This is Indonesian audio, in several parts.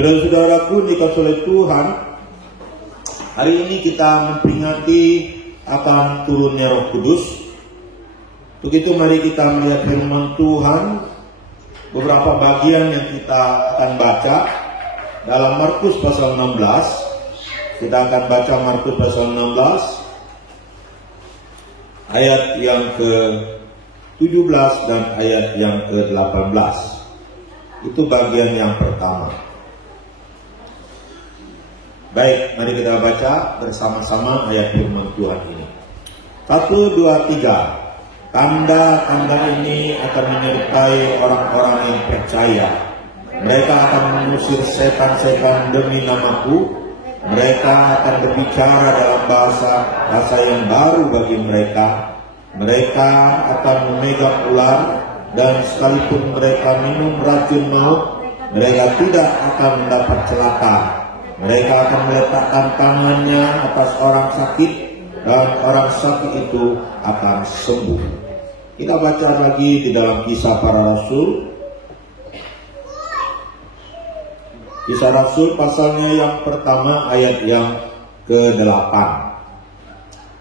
Saudara-saudaraku dikasihi oleh Tuhan, hari ini kita memperingati akan turunnya Roh Kudus. Untuk itu mari kita melihat firman Tuhan, beberapa bagian yang kita akan baca dalam Markus pasal 16. Kita akan baca Markus pasal 16 ayat yang ke-17 dan ayat yang ke-18. Itu bagian yang pertama. Baik, mari kita baca bersama-sama ayat firman Tuhan ini. 1, 2, 3. Tanda-tanda ini akan menyertai orang-orang yang percaya. Mereka akan mengusir setan-setan demi namaku. Mereka akan berbicara dalam bahasa yang baru bagi mereka. Mereka akan memegang ular, dan sekalipun mereka minum racun maut, mereka tidak akan mendapat celaka. Mereka akan meletakkan tangannya atas orang sakit, dan orang sakit itu akan sembuh. Kita baca lagi di dalam Kisah Para Rasul. Kisah Rasul pasalnya yang pertama ayat yang ke-8.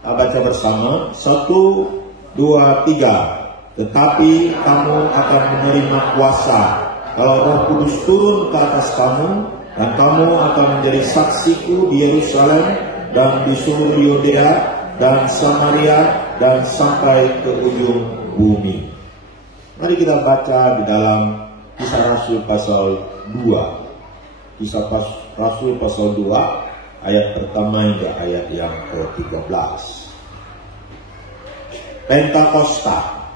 Kita baca bersama. 1, 2, 3. Tetapi kamu akan menerima kuasa kalau Roh Kudus turun ke atas kamu, dan kamu akan menjadi saksiku di Yerusalem dan di seluruh Yudea dan Samaria dan sampai ke ujung bumi. Mari kita baca di dalam Kisah Rasul pasal 2. Kisah Rasul pasal 2 ayat pertama hingga ayat yang ke-13. Pentakosta.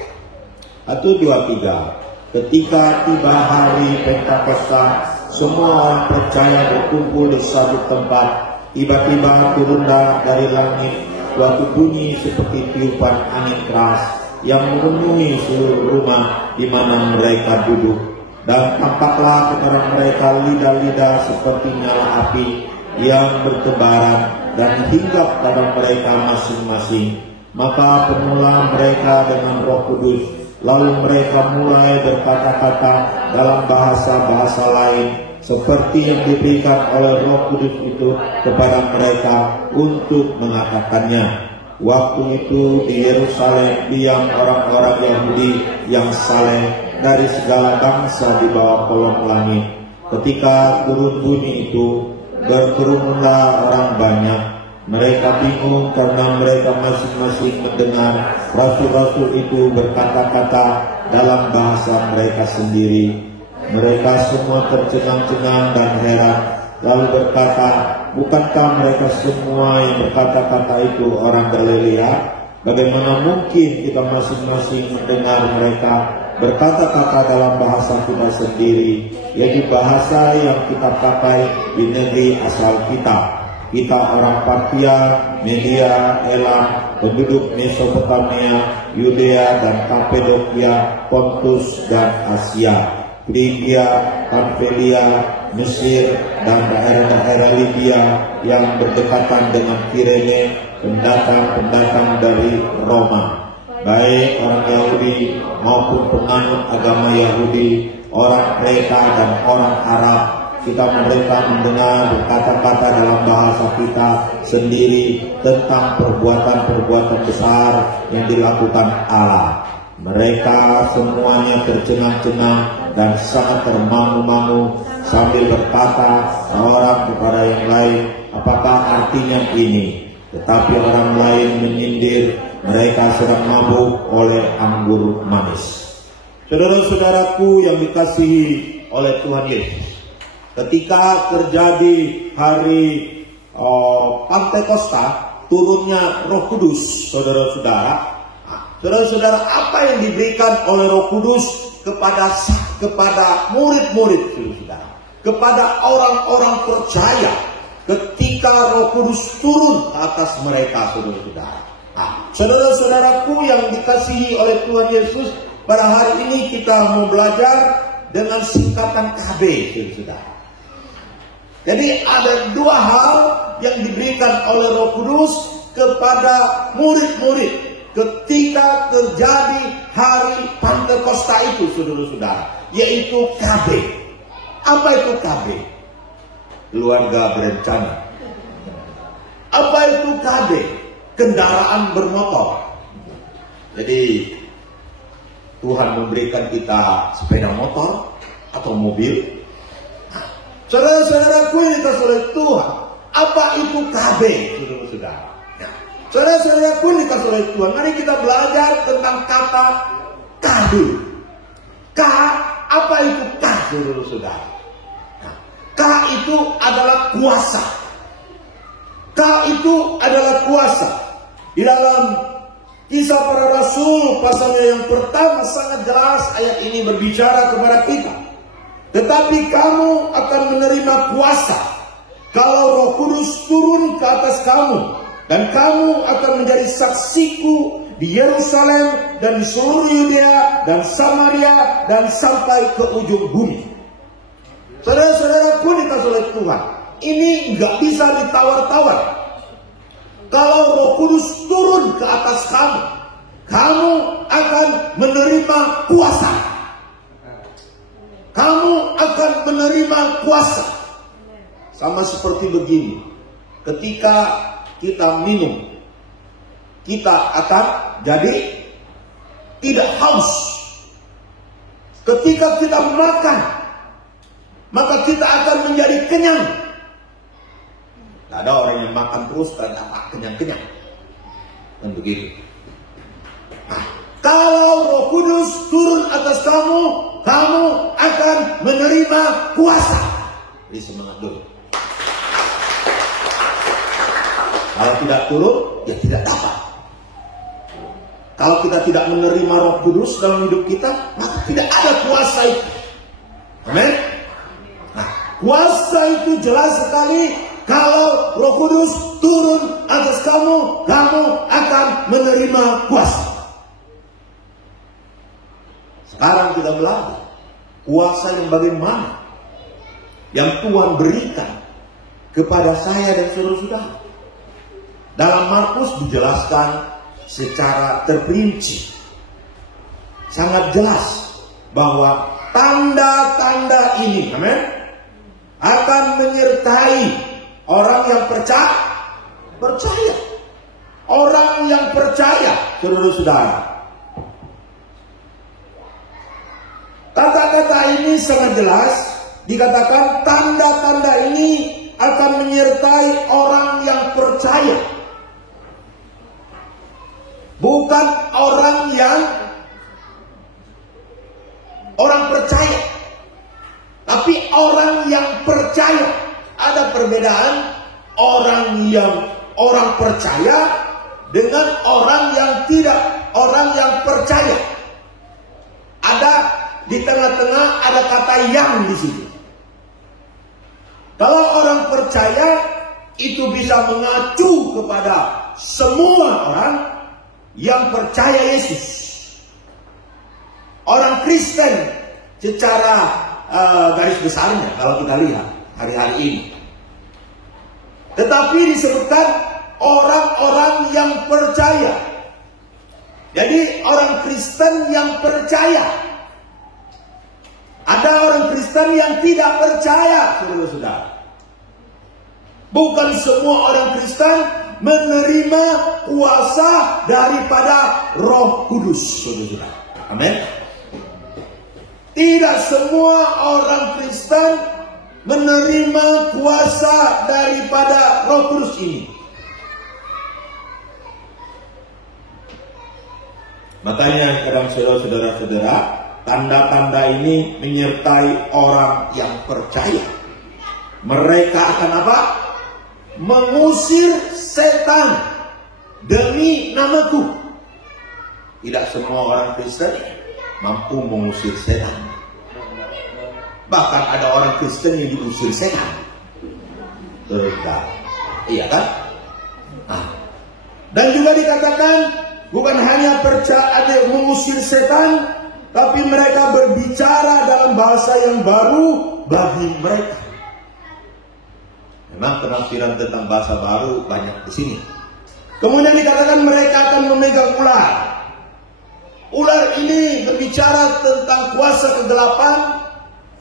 1, 2, 3. Ketika tiba hari Pentakosta, semua orang percaya berkumpul di satu tempat. Tiba-tiba turunlah dari langit suatu bunyi seperti tiupan angin keras yang memenuhi seluruh rumah di mana mereka duduk. Dan tampaklah kepada mereka lidah-lidah seperti nyala api yang bertebaran dan hinggap pada mereka masing-masing. Maka penuhlah mereka dengan Roh Kudus. Lalu mereka mulai berkata-kata dalam bahasa-bahasa lain seperti yang diberikan oleh Roh Kudus itu kepada mereka untuk mengatakannya. Waktu itu di Yerusalem diam orang-orang Yahudi yang saleh dari segala bangsa di bawah kolong langit. Ketika turun bunyi itu, berkerumunlah orang banyak. Mereka bingung karena mereka masing-masing mendengar rasul-rasul itu berkata-kata dalam bahasa mereka sendiri. Mereka semua tercengang-cengang dan heran, lalu berkata, bukankah mereka semua yang berkata-kata itu orang Galilea? Bagaimana mungkin kita masing-masing mendengar mereka berkata-kata dalam bahasa kita sendiri, yaitu bahasa yang kita pakai di negeri asal kita? Kita orang Partia, Media, Elam, penduduk Mesopotamia, Yudea dan Kapadokia, Pontus dan Asia, Frigia, Pamfilia, Mesir dan daerah-daerah Libya yang berdekatan dengan Kirene, pendatang-pendatang dari Roma, baik orang Yahudi maupun penganut agama Yahudi, orang Kreta dan orang Arab. Kita mereka mendengar berkata-kata dalam bahasa kita sendiri tentang perbuatan-perbuatan besar yang dilakukan Allah. Mereka semuanya tercengang-cengang dan sangat termangu-mangu sambil berkata seorang kepada yang lain, apakah artinya ini? Tetapi orang lain menyindir, mereka sedang mabuk oleh anggur manis. Saudara-saudaraku yang dikasihi oleh Tuhan Yesus, ketika terjadi hari Pentakosta, turunnya Roh Kudus, saudara-saudara, apa yang diberikan oleh Roh Kudus kepada murid-murid, saudara, kepada orang-orang percaya, ketika Roh Kudus turun atas mereka, saudara-saudara. Saudara-saudaraku yang dikasihi oleh Tuhan Yesus, pada hari ini kita mau belajar dengan singkatan KB, saudara. Jadi ada dua hal yang diberikan oleh Roh Kudus kepada murid-murid ketika terjadi hari Pentakosta itu, saudara-saudara, yaitu KB. Apa itu KB? keluarga berencana. Apa itu KB? Kendaraan bermotor. Jadi Tuhan memberikan kita sepeda motor atau mobil. Saudara-saudaraku yang dikasihi oleh Tuhan, apa itu KB? Saudara-saudara. Saudara-saudaraku yang dikasihi oleh Tuhan, mari kita belajar tentang kata K dulu. K, apa itu K, saudara-saudara? K itu adalah kuasa. K itu adalah kuasa. Di dalam Kisah Para Rasul pasalnya yang pertama sangat jelas ayat ini berbicara kepada kita. Tetapi kamu akan menerima kuasa kalau Roh Kudus turun ke atas kamu, dan kamu akan menjadi saksiku di Yerusalem dan di seluruh Yudea dan Samaria dan sampai ke ujung bumi. Saudara-saudaraku dikasihi oleh Tuhan, ini nggak bisa ditawar-tawar. Kalau Roh Kudus turun ke atas kamu, kamu akan menerima kuasa. Kamu akan menerima kuasa. Sama seperti begini. Ketika kita minum, kita akan jadi tidak haus. Ketika kita makan, maka kita akan menjadi kenyang. Ada orang yang makan terus dan kenyang-kenyang. Dan begitu. Nah, kalau Roh Kudus turun atas kamu, kamu akan menerima kuasa. Beri semangat dulu. Kalau tidak turun, ya tidak dapat. Kalau kita tidak menerima Roh Kudus dalam hidup kita, maka tidak ada kuasa itu. Amin. Nah, kuasa itu jelas sekali. Kalau Roh Kudus turun atas kamu, kamu akan menerima kuasa. Sekarang kita belajar kuasa yang bagaimana yang Tuhan berikan kepada saya dan saudara-saudara. Dalam Markus dijelaskan secara terperinci, sangat jelas bahwa tanda-tanda ini, amin, akan menyertai orang yang percaya. Orang yang percaya, saudara-saudara. Kata-kata ini sangat jelas. Dikatakan tanda-tanda ini akan menyertai orang yang percaya. Bukan orang percaya, tapi orang yang percaya. Ada perbedaan orang percaya dengan orang yang tidak, orang yang percaya. Ada di tengah-tengah ada kata yang di sini. Kalau orang percaya itu bisa mengacu kepada semua orang yang percaya Yesus. Orang Kristen secara garis besarnya kalau kita lihat hari-hari ini. Tetapi disebutkan orang-orang yang percaya. Jadi orang Kristen yang percaya. Ada orang Kristen yang tidak percaya, saudara-saudara. Bukan semua orang Kristen menerima kuasa daripada Roh Kudus, saudara-saudara. Amin. Tidak semua orang Kristen menerima kuasa daripada Roh Kudus ini. Makanya kadang saudara-saudara, tanda-tanda ini menyertai orang yang percaya. Mereka akan apa? Mengusir setan demi namaku. Tidak semua orang Kristen mampu mengusir setan. Bahkan ada orang Kristen yang diusir setan. Iya kan? Nah. Dan juga dikatakan bukan hanya percaya mengusir setan, tapi mereka berbicara dalam bahasa yang baru bagi mereka. Memang penafsiran tentang bahasa baru banyak di sini. Kemudian dikatakan mereka akan memegang ular. Ular ini berbicara tentang kuasa kegelapan,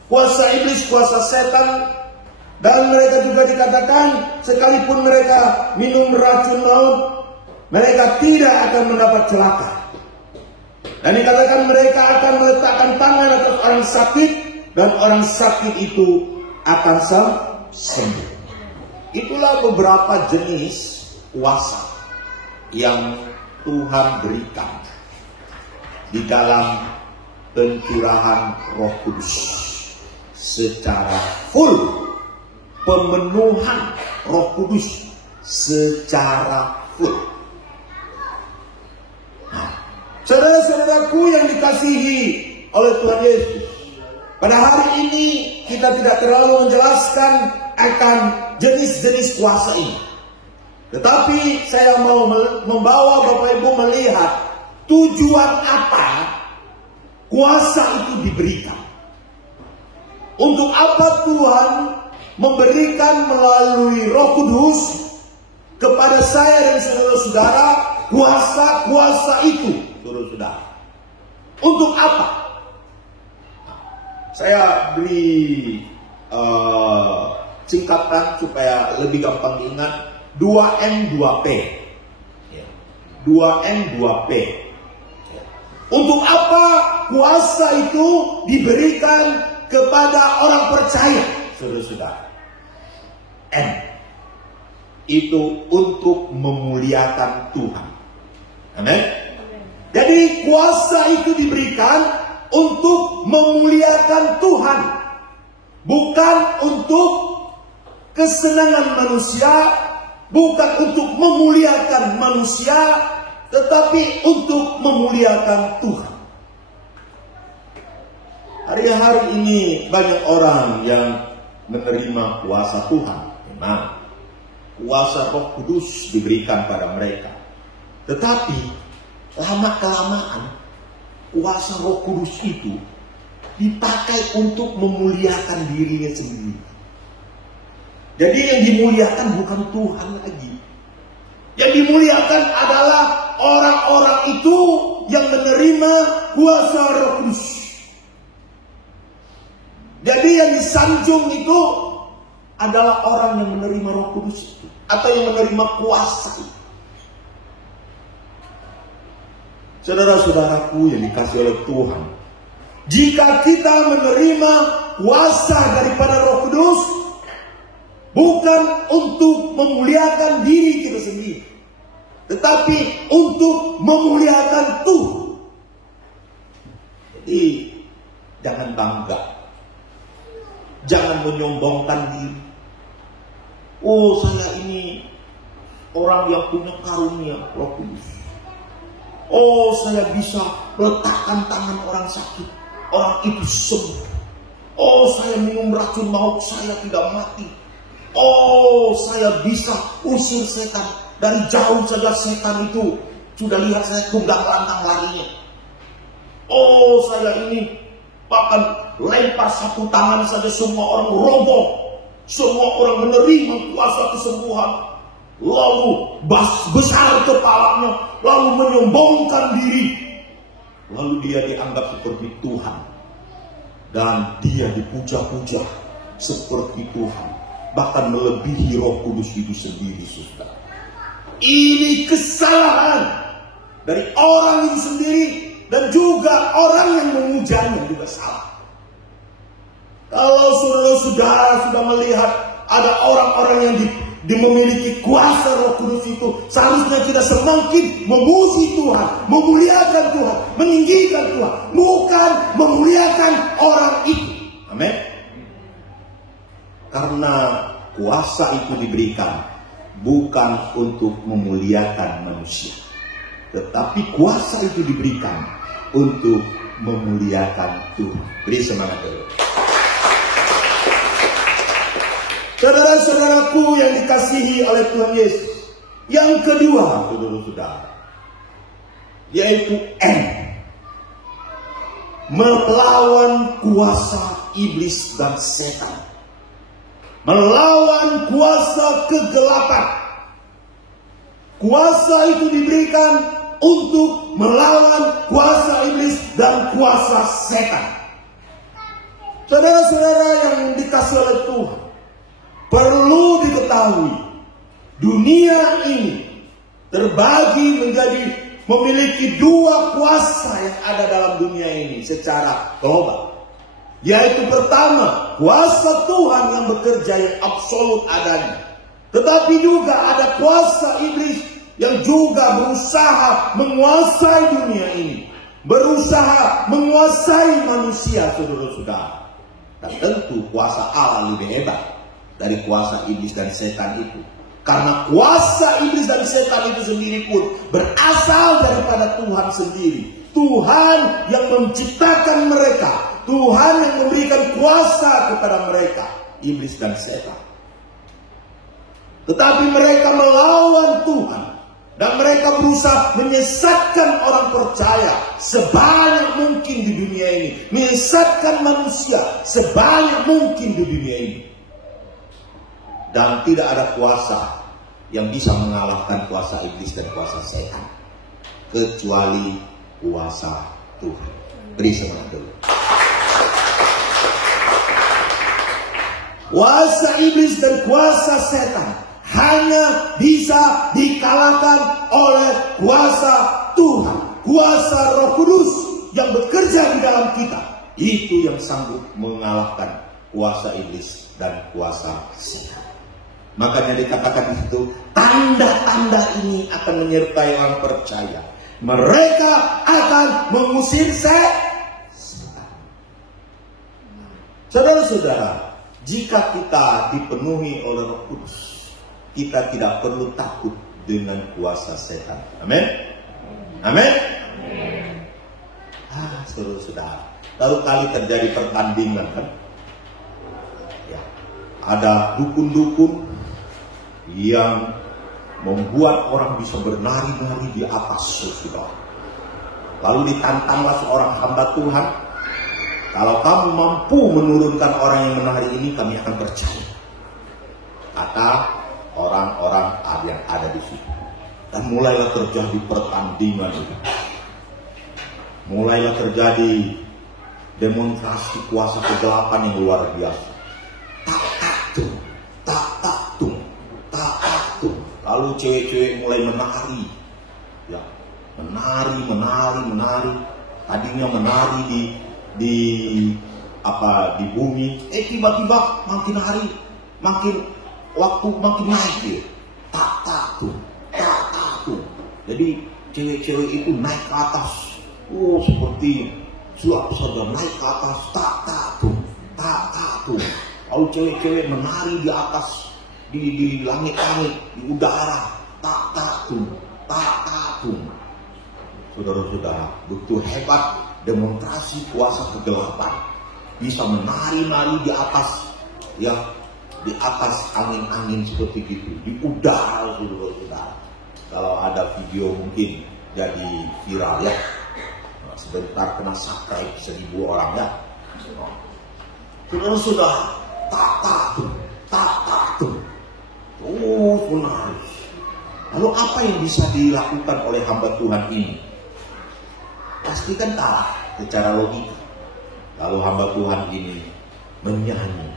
kuasa iblis, kuasa setan. Dan mereka juga dikatakan sekalipun mereka minum racun maut, mereka tidak akan mendapat celaka. Dan dikatakan mereka akan meletakkan tangan atas orang sakit, dan orang sakit itu akan sembuh. Itulah beberapa jenis kuasa yang Tuhan berikan di dalam pencurahan Roh Kudus secara full. Pemenuhan Roh Kudus secara full. Nah, saudara-saudaraku yang dikasihi oleh Tuhan Yesus, pada hari ini kita tidak terlalu menjelaskan akan jenis-jenis kuasa ini. Tetapi saya mau membawa Bapak Ibu melihat tujuan apa kuasa itu diberikan. Untuk apa Tuhan memberikan melalui Roh Kudus kepada saya dan saudara-saudara kuasa-kuasa itu, saudara-saudara. Untuk apa? Saya beri singkatan supaya lebih gampang diingat. 2M 2P. 2M 2P. Untuk apa kuasa itu diberikan kepada orang percaya, saudara-saudara? M itu untuk memuliakan Tuhan. Amin. Jadi kuasa itu diberikan untuk memuliakan Tuhan, bukan untuk kesenangan manusia, bukan untuk memuliakan manusia, tetapi untuk memuliakan Tuhan. Hari-hari ini banyak orang yang menerima kuasa Tuhan. Memang kuasa Roh Kudus diberikan pada mereka. Tetapi lama-kelamaan kuasa Roh Kudus itu dipakai untuk memuliakan dirinya sendiri. Jadi yang dimuliakan bukan Tuhan lagi. Yang dimuliakan adalah orang-orang itu yang menerima kuasa Roh Kudus. Jadi yang disanjung itu adalah orang yang menerima Roh Kudus itu, atau yang menerima kuasa itu. Saudara-saudaraku yang dikasihi oleh Tuhan, jika kita menerima kuasa daripada Roh Kudus, bukan untuk memuliakan diri kita sendiri, tetapi untuk memuliakan Tuhan. Jadi jangan bangga, jangan menyombongkan diri. Oh, saya ini orang yang punya karunia Roh Kudus. Oh, saya bisa letakkan tangan orang sakit, orang itu sembuh. Oh, saya minum racun maut, saya tidak mati. Oh, saya bisa usir setan. Dari jauh saja setan itu sudah lihat saya tunggang langkah larinya. Oh, saya ini bahkan lempar sapu tangan saja semua orang roboh. Semua orang menerima kuasa kesembuhan. Lalu besar kepalanya, lalu menyombongkan diri. Lalu dia dianggap seperti Tuhan. Dan dia dipuja-puja seperti Tuhan. Bahkan melebihi Roh Kudus itu sendiri, saudara. Ini kesalahan dari orang itu sendiri, dan juga orang yang memujanya juga salah. Kalau saudara-saudara sudah melihat ada orang-orang yang memiliki kuasa Roh Kudus itu, seharusnya kita semakin memuji Tuhan, memuliakan Tuhan, meninggikan Tuhan, bukan memuliakan orang itu. Amin. Karena kuasa itu diberikan bukan untuk memuliakan manusia, tetapi kuasa itu diberikan untuk memuliakan Tuhan. Beri semangat dulu. Saudara-saudaraku yang dikasihi oleh Tuhan Yesus, yang kedua, saudara-saudara, yaitu M, melawan kuasa iblis dan setan, melawan kuasa kegelapan. Kuasa itu diberikan untuk melawan kuasa iblis dan kuasa setan. Saudara-saudara yang dikasihi oleh Tuhan, ketahui, dunia ini terbagi memiliki dua kuasa yang ada dalam dunia ini secara global. Yaitu pertama, kuasa Tuhan yang bekerja yang absolut adanya. Tetapi juga ada kuasa iblis yang juga berusaha menguasai dunia ini. Berusaha menguasai manusia, saudara-saudara. Dan tentu kuasa Allah lebih hebat dari kuasa iblis dan setan itu. Karena kuasa iblis dan setan itu sendiri pun berasal daripada Tuhan sendiri. Tuhan yang menciptakan mereka. Tuhan yang memberikan kuasa kepada mereka, iblis dan setan. Tetapi mereka melawan Tuhan. Dan mereka berusaha menyesatkan orang percaya sebanyak mungkin di dunia ini. Menyesatkan manusia sebanyak mungkin di dunia ini. Dan tidak ada kuasa yang bisa mengalahkan kuasa iblis dan kuasa setan. Kecuali kuasa Tuhan. Beri semangat dulu. Kuasa iblis dan kuasa setan hanya bisa dikalahkan oleh kuasa Tuhan. Kuasa Roh Kudus yang bekerja di dalam kita. Itu yang sanggup mengalahkan kuasa iblis dan kuasa setan. Makanya dikatakan di situ, tanda-tanda ini akan menyertai orang percaya. Mereka akan mengusir setan. Saudara-saudara, jika kita dipenuhi oleh Roh Kudus, kita tidak perlu takut dengan kuasa setan. Amin. Amin. Saudara-saudara, lalu kali terjadi pertandingan kan? Ya, ada dukun-dukun yang membuat orang bisa bernari-nari di atas saudara. Lalu ditantanglah seorang hamba Tuhan. Kalau kamu mampu menurunkan orang yang menari ini, kami akan percaya. Kata orang-orang yang ada di situ. Dan mulailah terjadi pertandingan itu. Mulailah terjadi demonstrasi kuasa kegelapan yang luar biasa. Tak-tak-tung, tak-tak-tung, tak-tak-tung. Lalu cewek-cewek mulai menari. Ya, menari. Tadinya menari di bumi, tiba-tiba makin hari makin waktu makin naik dia. Tak tuh. Jadi cewek-cewek itu naik ke atas, seperti sulap saja naik ke atas. Tak tuh. Lalu cewek-cewek menari di atas, di langit-langit, di udara. Tak tuh. Saudara-saudara, begitu hebat demonstrasi kuasa kegelapan, bisa menari-nari di atas, ya, di atas angin-angin seperti gitu, di udara, saudara-saudara. Kalau ada video mungkin jadi viral ya, sebentar kena subscribe 1000 orang ya. Saudara-saudara, tak tuh, menari. Lalu apa yang bisa dilakukan oleh hamba Tuhan ini? Pasti kan kalah secara logika. Lalu hamba Tuhan ini menyanyi,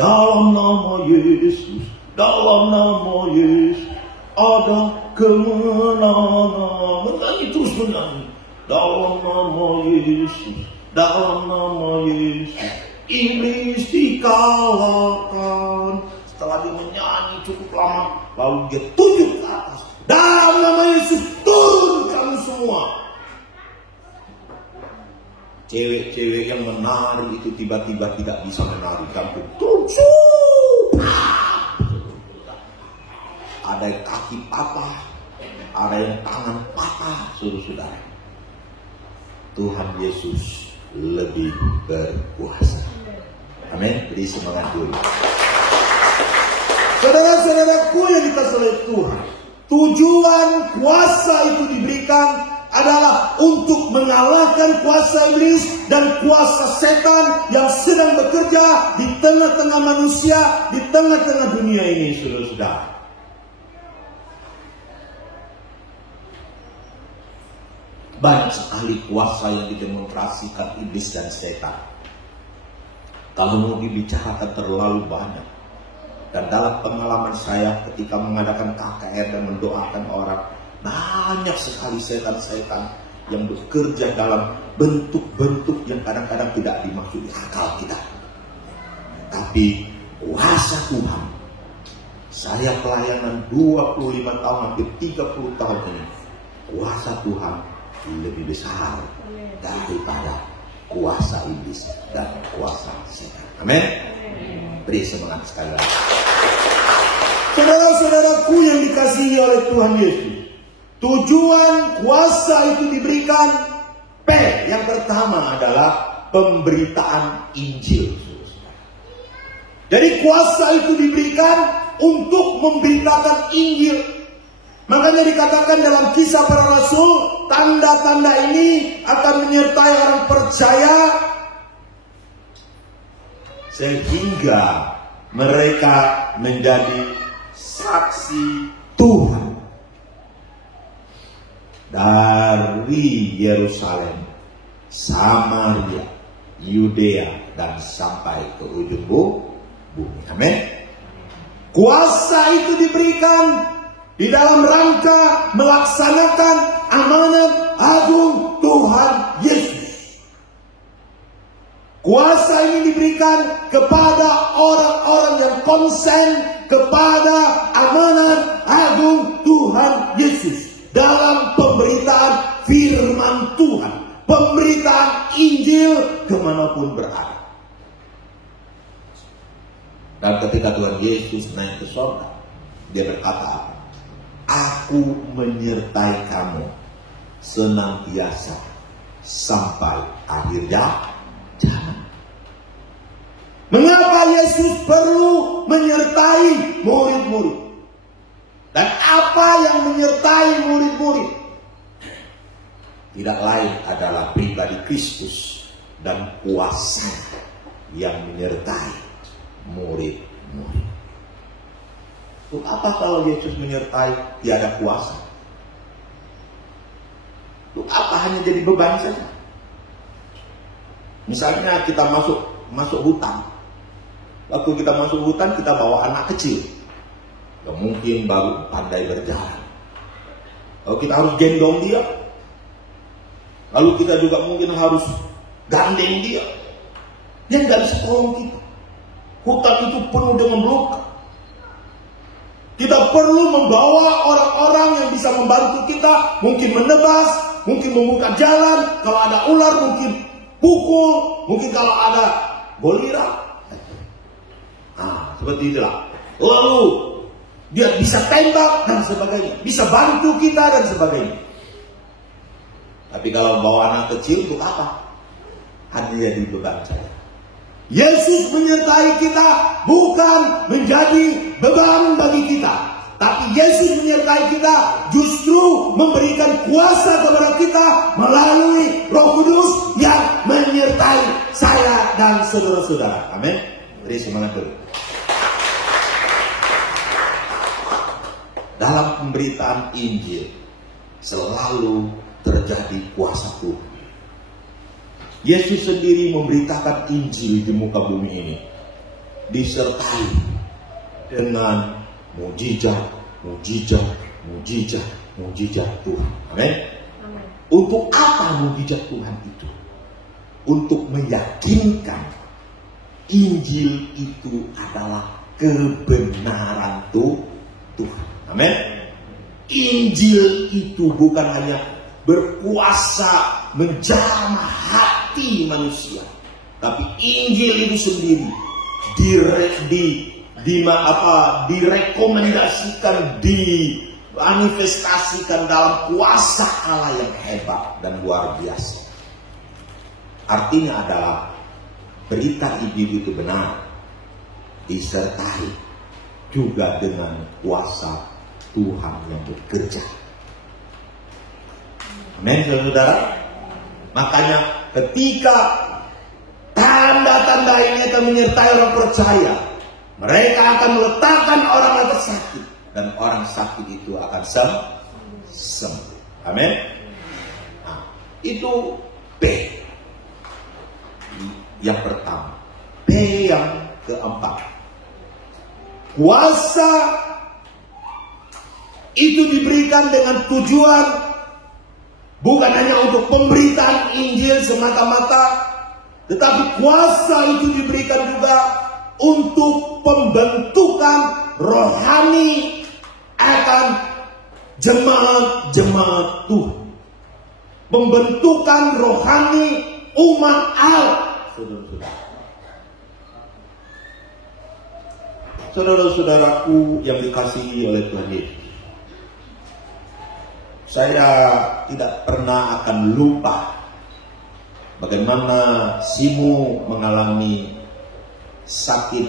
dalam nama Yesus, dalam nama Yesus ada kemenangan. Menyanyi terus menyanyi, dalam nama Yesus, dalam nama Yesus iblis dikalahkan. Setelah dia menyanyi cukup lama, lalu dia tunjuk ke atas, dalam nama Yesus turun kamu semua. Cewek-cewek yang menari itu tiba-tiba tidak bisa menari, gantung tujuh. Ada yang kaki patah, ada yang tangan patah, saudara-saudara. Tuhan Yesus lebih berkuasa. Amin. Beri semangat dulu. Saudara-saudaraku yang dikasihi oleh Tuhan, tujuan kuasa itu diberikan adalah untuk mengalahkan kuasa iblis dan kuasa setan yang sedang bekerja di tengah-tengah manusia, di tengah-tengah dunia ini, saudara-saudara. Banyak sekali kuasa yang didemonstrasikan iblis dan setan. Kalau mau dibicarakan terlalu banyak, Dan dalam pengalaman saya ketika mengadakan KKR dan mendoakan orang, banyak sekali setan-setan yang bekerja dalam bentuk-bentuk yang kadang-kadang tidak dimaksudi akal kita. Tapi kuasa Tuhan, saya pelayanan 25 tahun, hampir 30 tahun ini, kuasa Tuhan lebih besar daripada kuasa iblis dan kuasa setan. Amin. Beri semangat sekali lagi. Saudara-saudaraku yang dikasihi oleh Tuhan Yesus, tujuan kuasa itu diberikan. P, yang pertama adalah pemberitaan Injil. Jadi kuasa itu diberikan untuk memberitakan Injil. Makanya dikatakan dalam Kisah Para Rasul, tanda-tanda ini akan menyertai orang percaya sehingga mereka menjadi saksi Tuhan dari Yerusalem, Samaria, Yudea, dan sampai ke ujung bumi. Amin. Kuasa itu diberikan di dalam rangka melaksanakan amanat agung Tuhan Yesus. Kuasa ini diberikan kepada orang-orang yang konsen kepada amanat agung Tuhan Yesus dalam pemberitaan firman Tuhan, pemberitaan Injil kemanapun berada. Dan ketika Tuhan Yesus naik ke surga, dia berkata, Aku menyertai kamu senantiasa sampai akhir zaman. Mengapa Yesus perlu menyertai murid-murid? Dan apa yang menyertai murid-murid? Tidak lain adalah pribadi Kristus dan kuasa yang menyertai murid-murid. Untuk apa kalau Yesus menyertai tiada kuasa? Untuk apa hanya jadi beban saja? Misalnya kita masuk hutan. Waktu kita masuk hutan, kita bawa anak kecil yang mungkin baru pandai berjalan. Lalu kita harus gendong dia. Lalu kita juga mungkin harus gandeng dia. Dia nggak bisa tolong kita. Hutan itu penuh dengan luka. Kita perlu membawa orang-orang yang bisa membantu kita. Mungkin menebas, mungkin membuka jalan. Kalau ada ular mungkin pukul. Mungkin kalau ada golira. Seperti itulah. Lalu dia bisa tembak dan sebagainya. Bisa bantu kita dan sebagainya. Tapi kalau bawa anak kecil untuk apa? Hanya jadi beban saja. Yesus menyertai kita bukan menjadi beban bagi kita. Tapi Yesus menyertai kita justru memberikan kuasa kepada kita melalui Roh Kudus yang menyertai saya dan saudara-saudara. Amin. Beri semangat dulu. Dalam pemberitaan Injil selalu terjadi kuasa Tuhan. Yesus sendiri memberitakan Injil di muka bumi ini disertai dengan mujizat Tuhan. Amin. Untuk apa mujizat Tuhan itu? Untuk meyakinkan Injil itu adalah kebenaran Tuhan. Amin. Injil itu bukan hanya berkuasa menjamah hati manusia, tapi Injil itu sendiri direkomendasikan, dimanifestasikan dalam kuasa Allah yang hebat dan luar biasa. Artinya adalah berita Injil itu benar, disertai juga dengan kuasa Tuhan yang bekerja. Amin, saudara. Makanya ketika tanda-tanda ini akan menyertai orang percaya, mereka akan meletakkan orang yang tersakit, dan orang sakit itu akan sembuh. Amin. Nah, itu P yang pertama. P yang keempat, Kuasa itu diberikan dengan tujuan bukan hanya untuk pemberitaan Injil semata-mata, tetapi kuasa itu diberikan juga untuk pembentukan rohani akan jemaat-jemaat Tuhan. Pembentukan rohani umat Allah. Saudara-saudaraku yang dikasihi oleh Tuhan Yesus, saya tidak pernah akan lupa bagaimana Simo mengalami sakit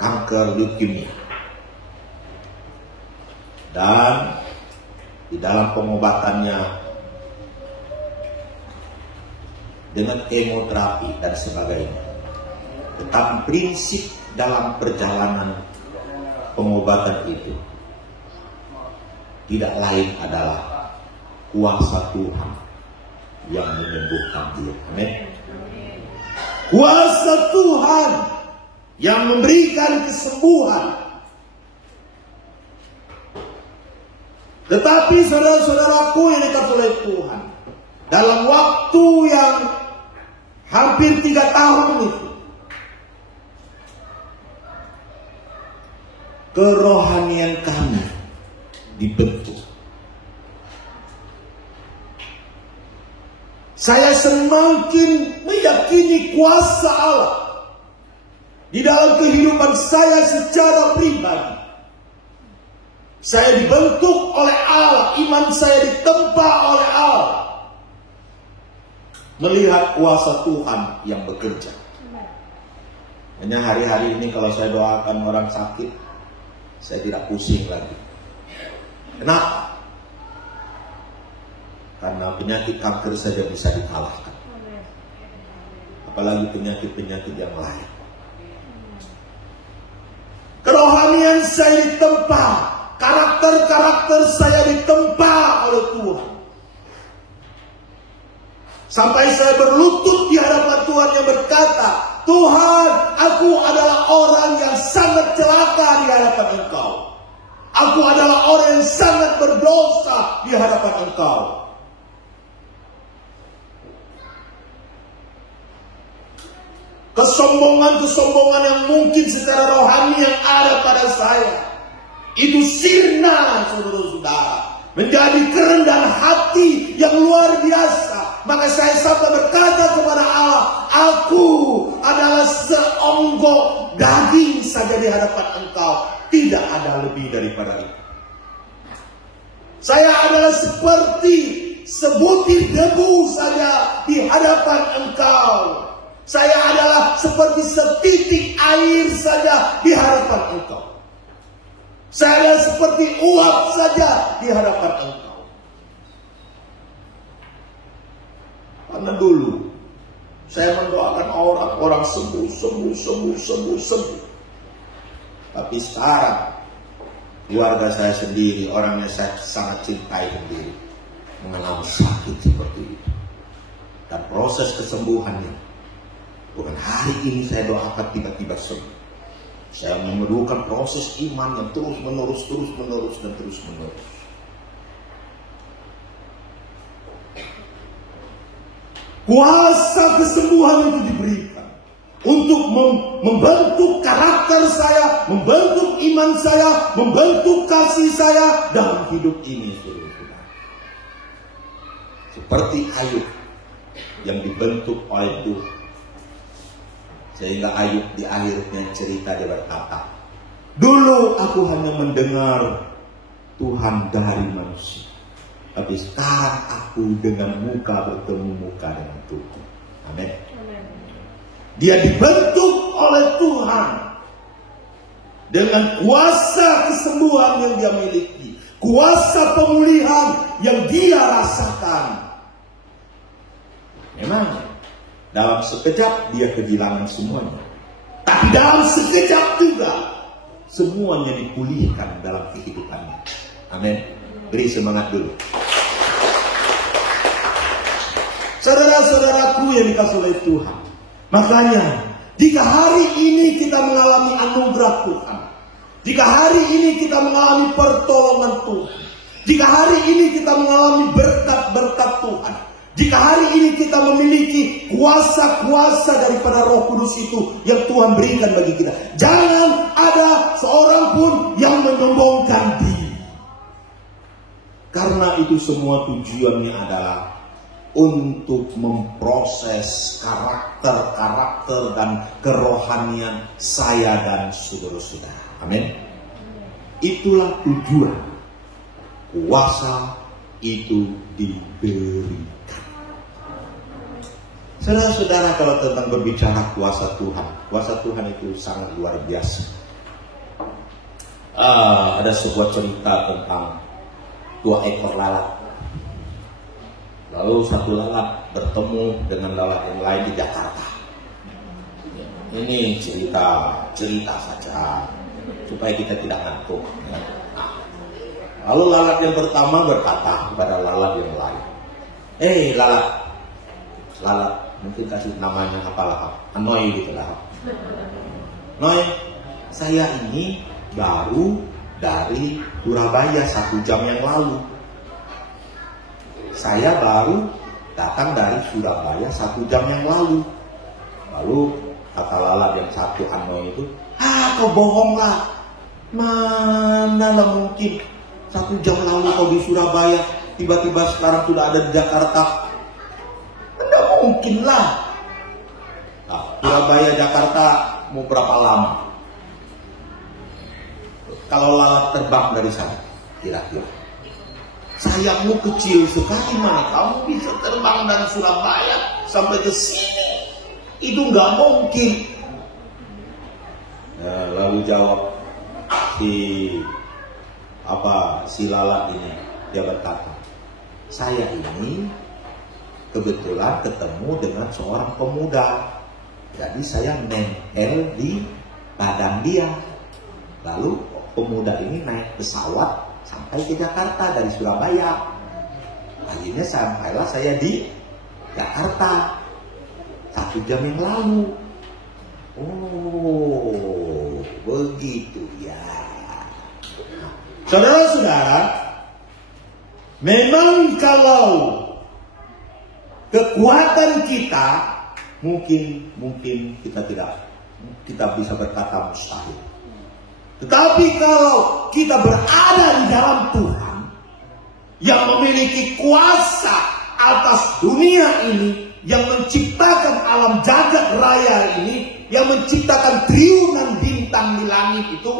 kanker leukemia. Dan di dalam pengobatannya dengan kemoterapi dan sebagainya. Tetapi prinsip dalam perjalanan pengobatan itu tidak lain adalah kuasa Tuhan yang menyembuhkan dia. Amin. Kuasa Tuhan yang memberikan kesembuhan. Tetapi saudara-saudaraku yang dikasihi oleh Tuhan, dalam waktu yang hampir 3 tahun itu, kerohanian kami dibentuk. Saya semakin meyakini kuasa Allah di dalam kehidupan saya secara pribadi. Saya dibentuk oleh Allah, iman saya ditempa oleh Allah. Melihat kuasa Tuhan yang bekerja. Hanya hari-hari ini kalau saya doakan orang sakit, saya tidak pusing lagi. Kenapa? Karena penyakit kanker saja bisa dikalahkan. Apalagi penyakit-penyakit yang lain. Kerohanian saya ditempa, karakter-karakter saya ditempa oleh Tuhan. Sampai saya berlutut di hadapan Tuhan yang berkata, Tuhan, aku adalah orang yang sangat celaka di hadapan Engkau. Aku adalah orang yang sangat berdosa di hadapan Engkau. Kesombongan-kesombongan yang mungkin secara rohani yang ada pada saya, itu sirna, saudara-saudara, menjadi kerendahan hati yang luar biasa. Maka saya sampai berkata kepada Allah, aku adalah seonggok daging saja di hadapan Engkau, tidak ada lebih daripada itu. Saya adalah seperti sebutir debu saja di hadapan Engkau. Saya adalah seperti setitik air saja di hadapan Engkau. Saya adalah seperti uap saja di hadapan Engkau. Karena dulu saya mendoakan orang sembuh. Tapi sekarang keluarga saya sendiri, orang yang saya sangat cintai sendiri, mengalami sakit seperti itu. Dan proses kesembuhannya bukan hari ini saya doakan tiba-tiba sembuh. Saya memerlukan proses iman yang terus menerus. Kuasa kesembuhan itu diberikan untuk membentuk karakter saya, membentuk iman saya, membentuk kasih saya dalam hidup ini, saudara-saudara. Seperti Ayub yang dibentuk oleh Tuhan. Sehingga Ayub di akhirnya cerita dia berkata, dulu aku hanya mendengar Tuhan dari manusia, tapi sekarang aku dengan muka bertemu muka dengan Tuhan. Amin. Dia dibentuk oleh Tuhan dengan kuasa kesembuhan yang dia miliki, kuasa pemulihan yang dia rasakan. Memang dalam sekejap dia kehilangan semuanya, tapi dalam sekejap juga semuanya dipulihkan dalam kehidupannya. Amin. Beri semangat dulu. Saudara-saudaraku yang dikasihi oleh Tuhan, makanya jika hari ini kita mengalami anugerah Tuhan, Jika hari ini kita mengalami pertolongan Tuhan, jika hari ini kita mengalami berkat-berkat Tuhan, jika hari ini kita memiliki kuasa-kuasa daripada Roh Kudus itu yang Tuhan berikan bagi kita, jangan ada seorang pun yang menyombongkan diri. Karena itu semua tujuannya adalah untuk memproses karakter dan kerohanian saya dan saudara-saudara. Amin. Itulah tujuan kuasa itu diberikan. Saudara-saudara, kalau tentang berbicara kuasa Tuhan itu sangat luar biasa. Ada sebuah cerita tentang 2 ekor lalat. Lalu satu lalat bertemu dengan lalat yang lain di Jakarta. Ini cerita saja supaya kita tidak ngantuk. Lalu lalat yang pertama berkata kepada lalat yang lain, lalat, mungkin kasih namanya apalah, Anoy gitu lah. Noy, saya ini baru dari Surabaya 1 jam yang lalu. Saya baru datang dari Surabaya 1 jam yang lalu. Lalu kata lalat yang satu, Anoy itu, kau bohong lah. Mana lah mungkin 1 jam lalu kau di Surabaya, tiba-tiba sekarang sudah ada di Jakarta. Tidak mungkin lah. Nah, Surabaya Jakarta mau berapa lama? Kalau lalat terbang dari sana, kira-kira. Sayapmu kecil sekali, mana kamu bisa terbang dari Surabaya sampai ke sini? Itu nggak mungkin. Nah, lalu jawab si lalat ini, dia berkata, saya ini kebetulan ketemu dengan seorang pemuda, jadi saya nempel di badan dia. Lalu pemuda ini naik pesawat sampai ke Jakarta dari Surabaya. Akhirnya sampailah saya di Jakarta 1 jam yang lalu. Oh, begitu ya. Saudara-saudara, memang kalau kekuatan kita mungkin kita bisa berkata mustahil. Tetapi kalau kita berada di dalam Tuhan yang memiliki kuasa atas dunia ini, yang menciptakan alam jagat raya ini, yang menciptakan triliunan bintang di langit itu,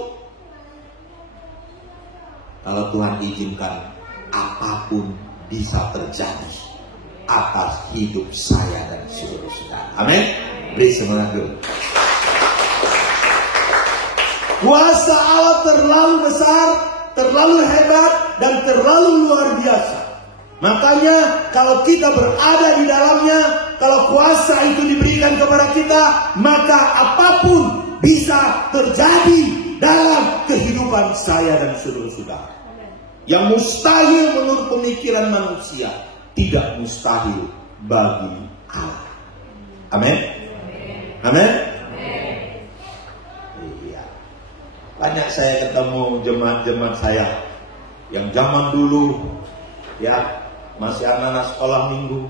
kalau Tuhan izinkan, apapun bisa terjadi atas hidup saya dan saudara-saudara. Amin. Beri semangat dulu. Kuasa Allah terlalu besar, terlalu hebat, dan terlalu luar biasa. Makanya kalau kita berada di dalamnya, kalau kuasa itu diberikan kepada kita, maka apapun bisa terjadi dalam kehidupan saya dan saudara-saudara. Yang mustahil menurut pemikiran manusia, tidak mustahil bagi Allah. Amin. Amin. Iya. Banyak saya ketemu jemaat-jemaat saya yang zaman dulu ya masih anak-anak sekolah minggu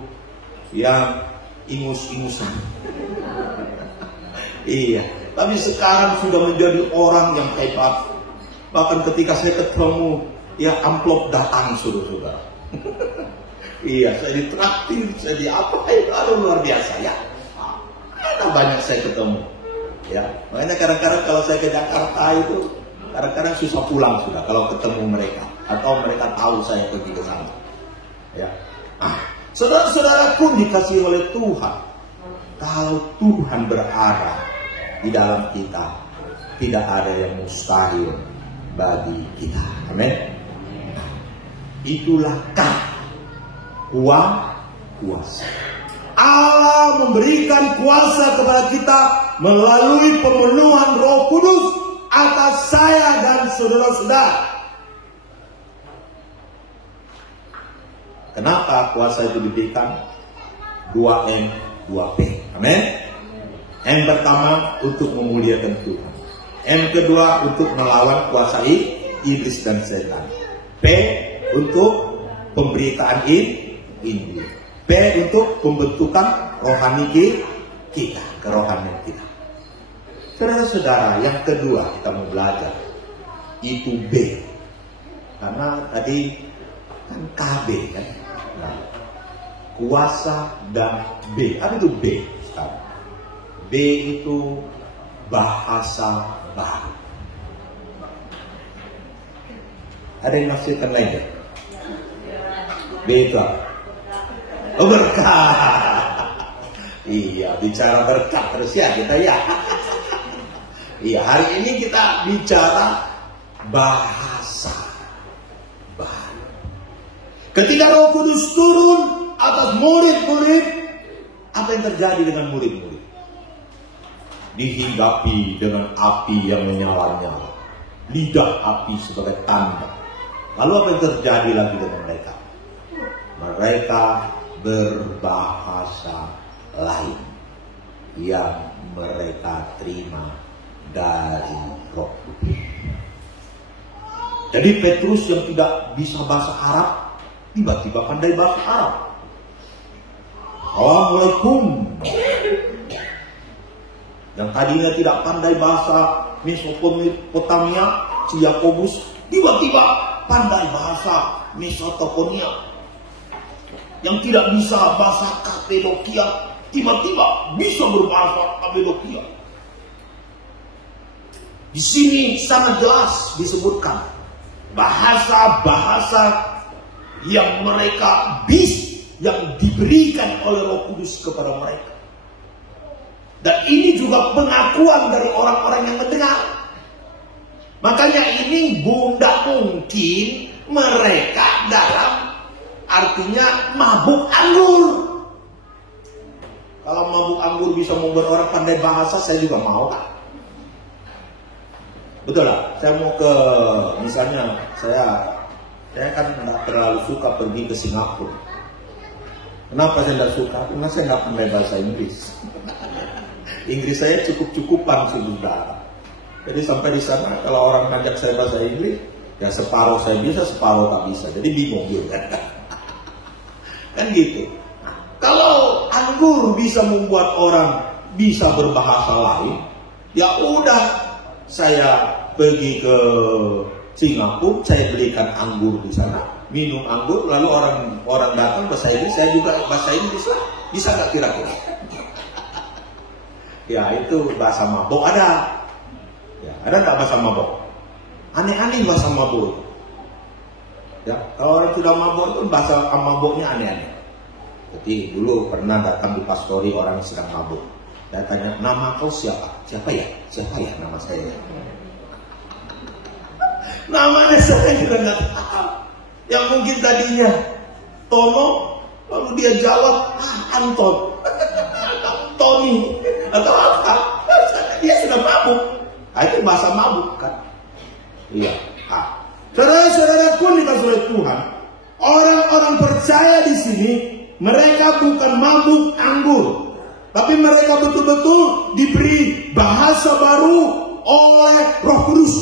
yang ingus-ingusan. Iya. Tapi sekarang sudah menjadi orang yang hebat. Bahkan ketika saya ketemu, ya amplop datang saudara-saudara. Iya, saya ditraktir, saya diapain, aduh luar biasa ya. Ada banyak saya ketemu. Ya, makanya kadang-kadang kalau saya ke Jakarta itu, kadang-kadang susah pulang sudah kalau ketemu mereka atau mereka tahu saya pergi ke sana. Ya, saudara-saudara pun dikasih oleh Tuhan. Kalau Tuhan berada di dalam kita, tidak ada yang mustahil bagi kita. Amin. Itulah kuasa. Allah memberikan kuasa kepada kita melalui pemenuhan Roh Kudus atas saya dan saudara-saudara. Kenapa kuasa itu diberikan? 2M, 2P. Amin. Yang pertama, untuk memuliakan Tuhan. M kedua untuk melawan kuasa iblis dan setan. P untuk pemberitaan Injil. P untuk pembentukan rohani kita, kerohanian kita. Saudara-saudara, yang kedua kita mau belajar itu B. Karena tadi kan KB kan. Nah, kuasa dan B. Apa itu B sekarang? B itu bahasa baru. Ada yang nafsirkan lain? B itu apa? Oh, berkat. Iya, bicara berkat terus ya kita ya. Iya, hari ini kita bicara bahasa baru. Ketika Roh Kudus turun atas murid-murid, apa yang terjadi dengan murid-murid? Dihinggapi dengan api yang menyala-nyala, lidah api sebagai tanda. Lalu apa yang terjadi lagi dengan mereka? Mereka berbahasa lain yang mereka terima dari Roh Kudus. Jadi Petrus yang tidak bisa bahasa Arab tiba-tiba pandai bahasa Arab. Assalamualaikum. Yang tadinya tidak pandai bahasa Mesopotamia, si Yakobus tiba-tiba pandai bahasa Mesopotamia. Yang tidak bisa bahasa Kapadokia tiba-tiba bisa berbahasa Kapadokia. Di sini sangat jelas disebutkan bahasa-bahasa yang mereka yang diberikan oleh Roh Kudus kepada mereka. Dan ini juga pengakuan dari orang-orang yang mendengar. Makanya ini tidak mungkin mereka dalam artinya mabuk anggur. Kalau mabuk anggur bisa membuat orang pandai bahasa, saya juga mau kan. Betul lah, saya mau ke, misalnya saya kan tidak terlalu suka pergi ke Singapura. Kenapa saya tidak suka? Karena saya tidak pandai bahasa Inggris. Inggris saya cukup-cukupan sudah. Jadi sampai di sana kalau orang ngajak saya bahasa Inggris, ya separuh saya bisa, separuh tak bisa. Jadi bingung gitu kan gitu. Kalau anggur bisa membuat orang bisa berbahasa lain, ya udah. Saya pergi ke Singapura, saya belikan anggur di sana, minum anggur, lalu orang datang bahasa Inggris, saya juga bahasa Inggris lah. Bisa nggak kira-kira? Ya itu bahasa mabok ada. Ya, ada nggak bahasa mabok? Aneh-aneh bahasa mabok. Ya, kalau orang sudah mabok itu bahasa maboknya aneh-aneh. Jadi dulu pernah datang di pastori orang yang sedang mabuk. Saya tanya, nama kau siapa? Siapa ya nama saya? Namanya saya juga nggak tahu. Yang mungkin tadinya Tono, lalu dia jawab Anton, Tony, atau apa? Dia sudah mabuk. Nah, itu bahasa mabuk kan? Iya. Saudara-saudaraku dikasih oleh Tuhan, orang-orang percaya di sini mereka bukan mabuk anggur. Tapi mereka betul-betul diberi bahasa baru oleh Roh Kudus.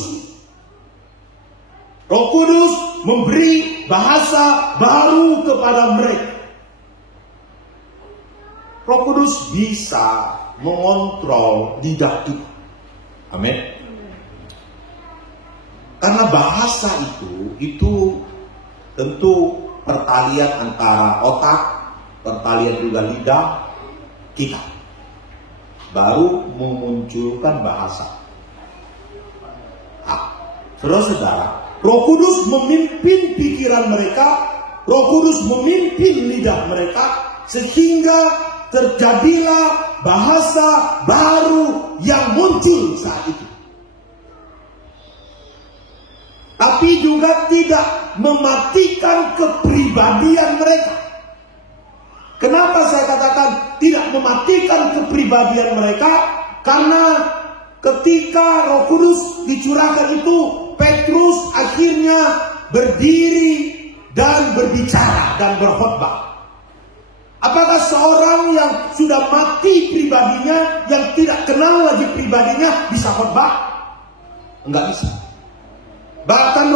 Roh Kudus memberi bahasa baru kepada mereka. Roh Kudus bisa mengontrol lidah kita. Amin. Karena bahasa itu tentu pertalian antara otak, pertalian juga lidah kita, baru memunculkan bahasa. Saudara-saudara, Roh Kudus memimpin pikiran mereka, Roh Kudus memimpin lidah mereka, sehingga terjadilah bahasa baru yang muncul saat itu. Tapi juga tidak mematikan kepribadian mereka. Kenapa saya katakan tidak mematikan kepribadian mereka? Karena ketika Roh Kudus dicurahkan itu, Petrus akhirnya berdiri dan berbicara dan berkhotbah. Apakah seorang yang sudah mati pribadinya, yang tidak kenal lagi pribadinya, bisa khotbah? Enggak bisa. Bahkan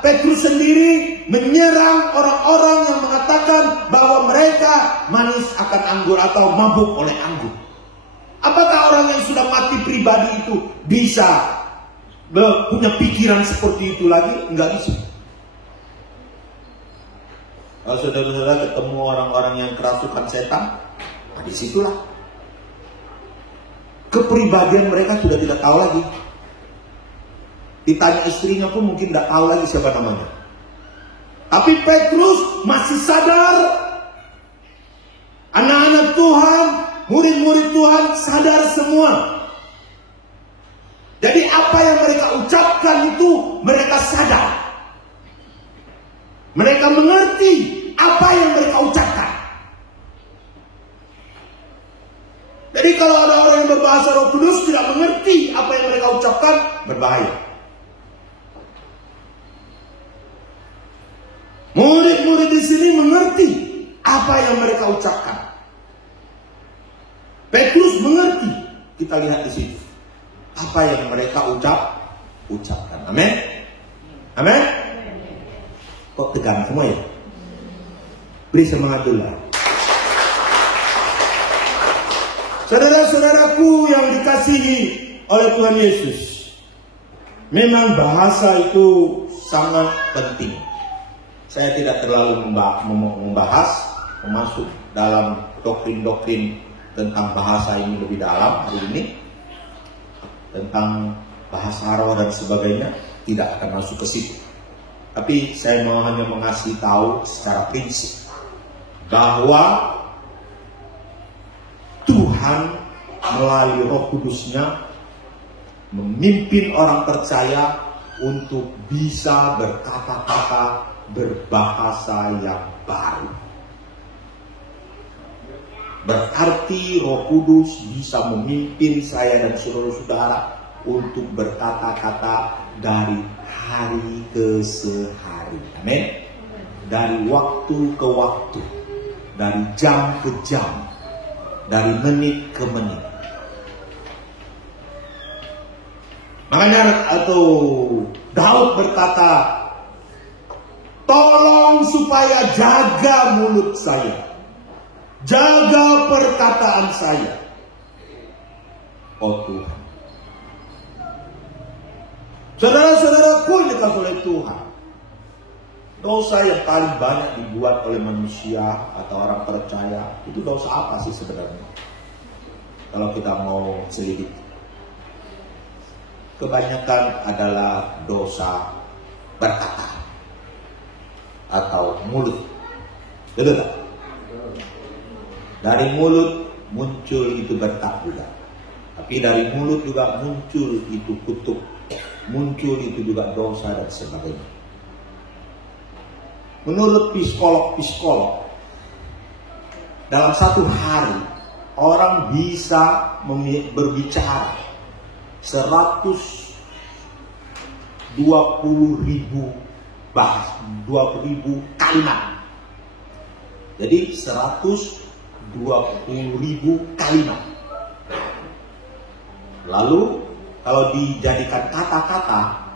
Petrus sendiri menyerang orang-orang yang mengatakan bahwa mereka manis akan anggur atau mabuk oleh anggur. Apakah orang yang sudah mati pribadi itu bisa punya pikiran seperti itu lagi? Enggak bisa. Kalau saudara-saudara ketemu orang-orang yang kerasukan setan, nah disitulah kepribadian mereka sudah tidak tahu lagi. Ditanya istrinya pun mungkin tidak tahu lagi siapa namanya. Tapi Petrus masih sadar. Anak-anak Tuhan, murid-murid Tuhan sadar semua. Jadi apa yang mereka ucapkan itu mereka sadar. Mereka mengerti apa yang mereka ucapkan. Jadi kalau ada orang yang berbahasa Roh Kudus tidak mengerti apa yang mereka ucapkan, berbahaya. Murid-murid di sini mengerti apa yang mereka ucapkan. Petrus mengerti. Kita lihat di sini apa yang mereka ucapkan. Amin. Amin. Kok tegang semua ya? Beri semangat dulu. Saudara-saudaraku yang dikasihi oleh Tuhan Yesus, memang bahasa itu sangat penting. Saya tidak terlalu membahas, masuk dalam doktrin-doktrin tentang bahasa ini lebih dalam hari ini. Tentang bahasa roh dan sebagainya, tidak akan masuk ke situ. Tapi saya mau hanya mengasih tahu secara prinsip bahwa Tuhan melalui Roh Kudus-Nya memimpin orang percaya untuk bisa berkata-kata, berbahasa yang baru. Berarti Roh Kudus bisa memimpin saya dan saudara-saudara untuk berkata-kata dari hari ke sehari. Amin. Dari waktu ke waktu, dari jam ke jam, dari menit ke menit. Makanya Daud berkata, tolong supaya jaga mulut saya, jaga perkataan saya, oh Tuhan. Saudara-saudaraku yang dikasihi oleh Tuhan, dosa yang paling banyak dibuat oleh manusia atau orang percaya itu dosa apa sih sebenarnya? Kalau kita mau selidiki, kebanyakan adalah dosa berkata atau mulut. Betul tak? Dari mulut muncul itu berkat juga. Tapi dari mulut juga muncul itu kutuk, muncul itu juga dosa dan sebagainya. Menurut psikolog, dalam satu hari orang bisa berbicara 120.000 kalimat. Jadi 120.000 kalimat. Lalu kalau dijadikan kata-kata,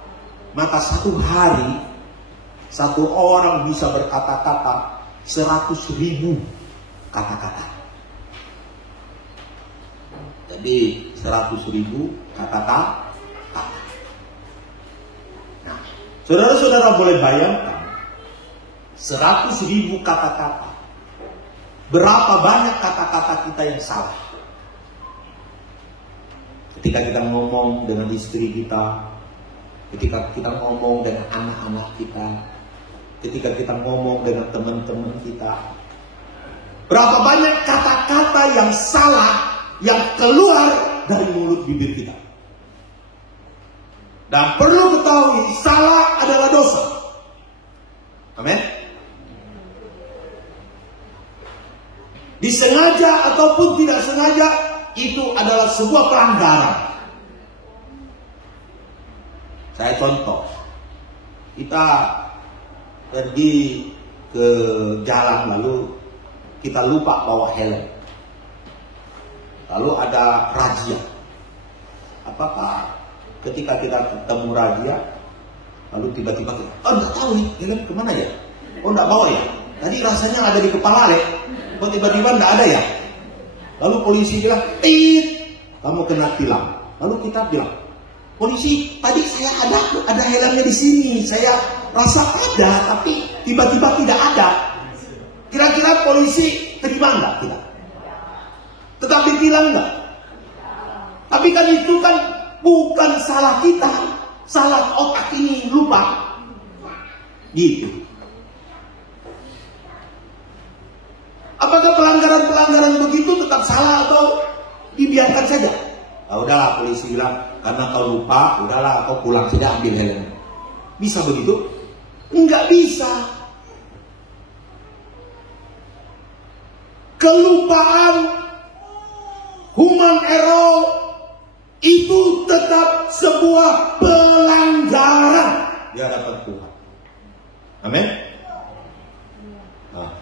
maka satu hari satu orang bisa berkata-kata 100.000 kata-kata. Jadi 100.000 kata-kata. Nah, saudara-saudara boleh bayangkan 100.000 kata-kata. Berapa banyak kata-kata kita yang salah? Ketika kita ngomong dengan istri kita, ketika kita ngomong dengan anak-anak kita, ketika kita ngomong dengan teman-teman kita, berapa banyak kata-kata yang salah yang keluar dari mulut bibir kita. Dan perlu ketahui, salah adalah dosa. Amin. Disengaja ataupun tidak sengaja, itu adalah sebuah pelanggaran. Saya contoh, kita pergi ke jalan lalu kita lupa bawa helm. Lalu ada razia. Apakah ketika kita ketemu razia, lalu tiba-tiba kita, oh nggak tahu nih, helm kemana ya? Oh nggak bawa ya? Tadi rasanya ada di kepala deh, kok tiba-tiba nggak ada ya? Lalu polisi bilang, kamu kena tilang. Lalu kita bilang, polisi, tadi saya ada helmnya di sini, saya rasa ada, tapi tiba-tiba tidak ada. Kira-kira polisi terima nggak tidak? Tetap ditilang nggak? Tapi kan itu kan bukan salah kita, salah otak ini lupa. Gitu. Apakah pelanggaran-pelanggaran begitu tetap salah atau dibiarkan saja? Nah, udahlah, polisi bilang, karena kau lupa, udahlah kau pulang saja ambil helmnya. Bisa begitu? Enggak bisa. Kelupaan, human error, itu tetap sebuah pelanggaran di hadapan Tuhan. Amin. Nah,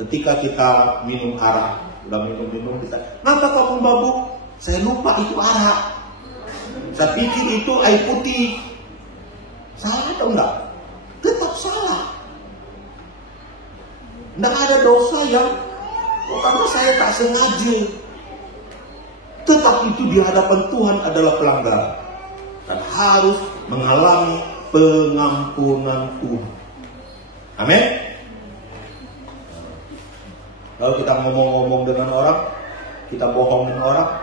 ketika kita minum arak, udah minum kita, kenapa kau mabuk? Saya lupa itu arak. Saya pikir itu air putih. Salah atau enggak? Tetap salah. Enggak ada dosa yang karena saya tak sengaja. Tetap itu di hadapan Tuhan adalah pelanggaran. Dan harus mengalami pengampunan Tuhan. Amin. Kalau kita ngomong-ngomong dengan orang, kita bohongin orang,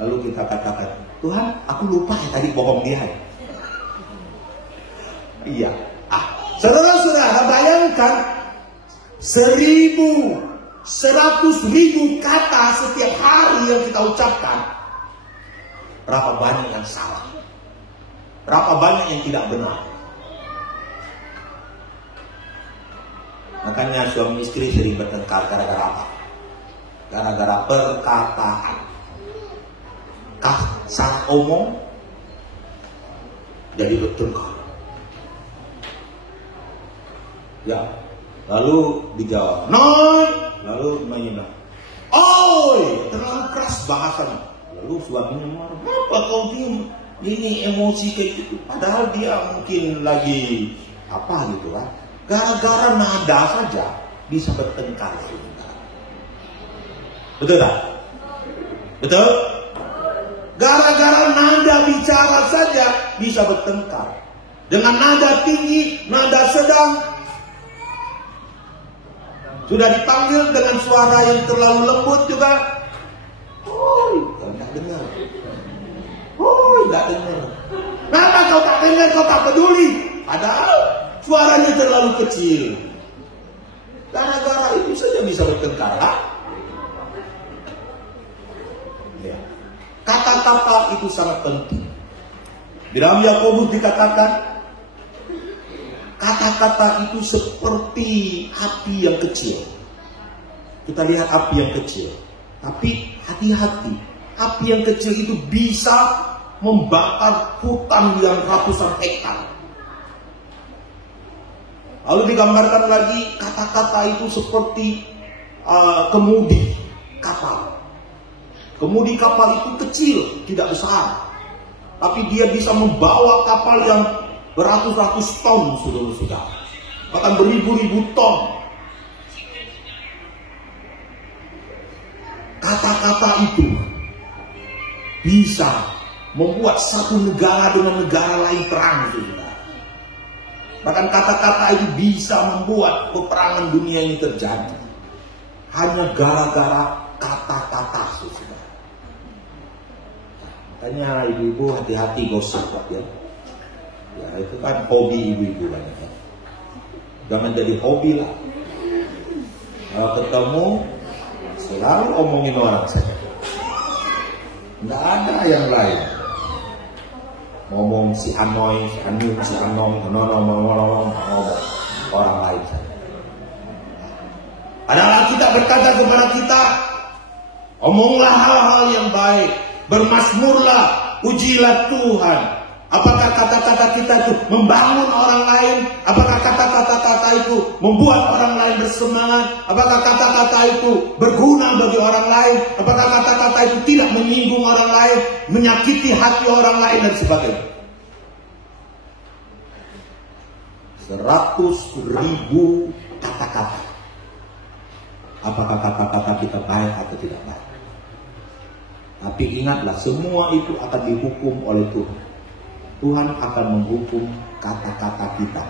lalu kita katakan, Tuhan, aku lupa ya tadi bohong dia. Iya. Saudara-saudara, bayangkan 100.000 kata setiap hari yang kita ucapkan. Berapa banyak yang salah? Berapa banyak yang tidak benar? Makanya suami istri sering bertengkar gara-gara apa? Gara-gara perkataan. Salah omong jadi bertengkar. Ya, lalu dijawab, non, lalu menghina, oi, terlalu keras bahasanya. Lalu suaminya marah, kenapa kau diem? Ini emosi kayak gitu. Padahal dia mungkin lagi apa gitu kan? Gara-gara nada saja bisa bertengkar. Betul tak? Betul? Gara-gara nada bicara saja bisa bertengkar. Dengan nada tinggi, nada sedang. Sudah dipanggil dengan suara yang terlalu lembut juga. Kau tak dengar. Tak dengar. Kenapa kau tak dengar, kau tak peduli? Padahal suaranya terlalu kecil. Gara-gara itu saja bisa bertengkar. Ya. Kata-kata itu sangat penting. Di dalam Yakobus dikatakan, kata-kata itu seperti api yang kecil. Kita lihat api yang kecil. Tapi hati-hati. Api yang kecil itu bisa membakar hutan yang ratusan hektar. Lalu digambarkan lagi kata-kata itu seperti kemudi kapal. Kemudi kapal itu kecil, tidak besar. Tapi dia bisa membawa kapal yang beratus-ratus ton, saudara-saudara. Bahkan beribu-ribu ton. Kata-kata itu bisa membuat satu negara dengan negara lain perang, saudara. Bahkan kata-kata itu bisa membuat peperangan dunia ini terjadi. Hanya gara-gara kata-kata, saudara. Makanya ibu-ibu hati-hati gosip ya. Ya itu kan hobi ibu-ibu banyak ya. Jangan jadi hobi lah. Kalau ketemu selalu omongin orang saja. Nggak ada yang lain. Ngomong si Anoy, si Anu, si Anom, ngomong orang lain saja. Adalah kita berkata kepada kita, omonglah hal-hal yang baik, bermasmurlah, pujilah Tuhan. Apakah kata-kata kita itu membangun orang lain? Apakah kata-kata itu membuat orang lain bersemangat? Apakah kata-kata itu berguna bagi orang lain? Apakah kata-kata itu tidak menyinggung orang lain, menyakiti hati orang lain dan sebagainya? 100.000 kata-kata. Apakah kata-kata kita baik atau tidak baik? Tapi ingatlah, semua itu akan dihukum oleh Tuhan. Tuhan akan menghukum kata-kata kita.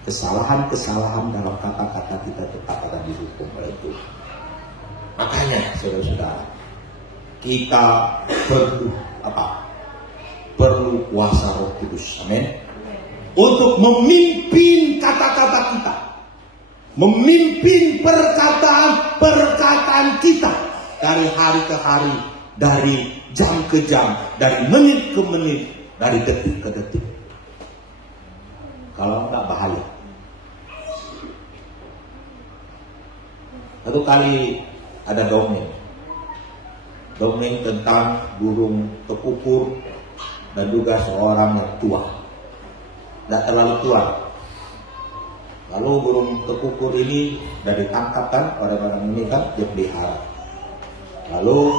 Kesalahan-kesalahan dalam kata-kata kita tetap akan dihukum oleh Tuhan. Makanya saudara-saudara, kita perlu apa? Perlu kuasa Roh Kudus. Amin. Untuk memimpin kata-kata kita, memimpin perkataan kita dari hari ke hari, dari jam ke jam, dari menit ke menit, dari detik ke detik. Kalau enggak bahaya. Satu kali ada dongeng tentang burung tekukur dan juga seorang yang tua, tidak terlalu tua. Lalu burung tekukur ini sudah ditangkap kan, orang-orang ini kan dia pelihara. Lalu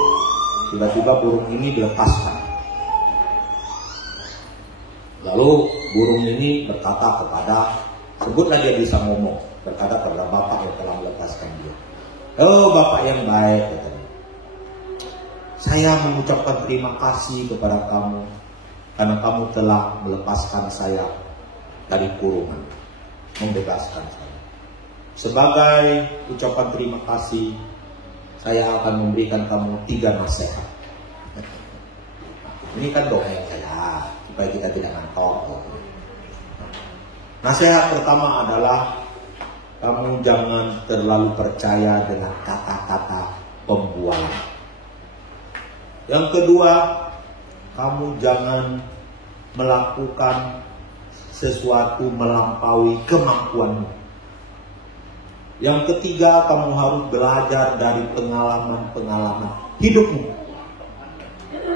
tiba-tiba burung ini dilepaskan. Lalu burung ini berkata kepada, sebutlah dia bisa ngomong, berkata kepada bapak yang telah melepaskan dia. Oh, bapak yang baik, katanya. Saya mengucapkan terima kasih kepada kamu karena kamu telah melepaskan saya dari kurungan, membebaskan saya. Sebagai ucapan terima kasih, saya akan memberikan kamu 3 nasihat. Ini kan dongeng saya, supaya kita tidak ngantor. Nasihat pertama adalah, kamu jangan terlalu percaya dengan kata-kata pembualan. Yang kedua, kamu jangan melakukan sesuatu melampaui kemampuanmu. Yang ketiga, kamu harus belajar dari pengalaman-pengalaman hidupmu.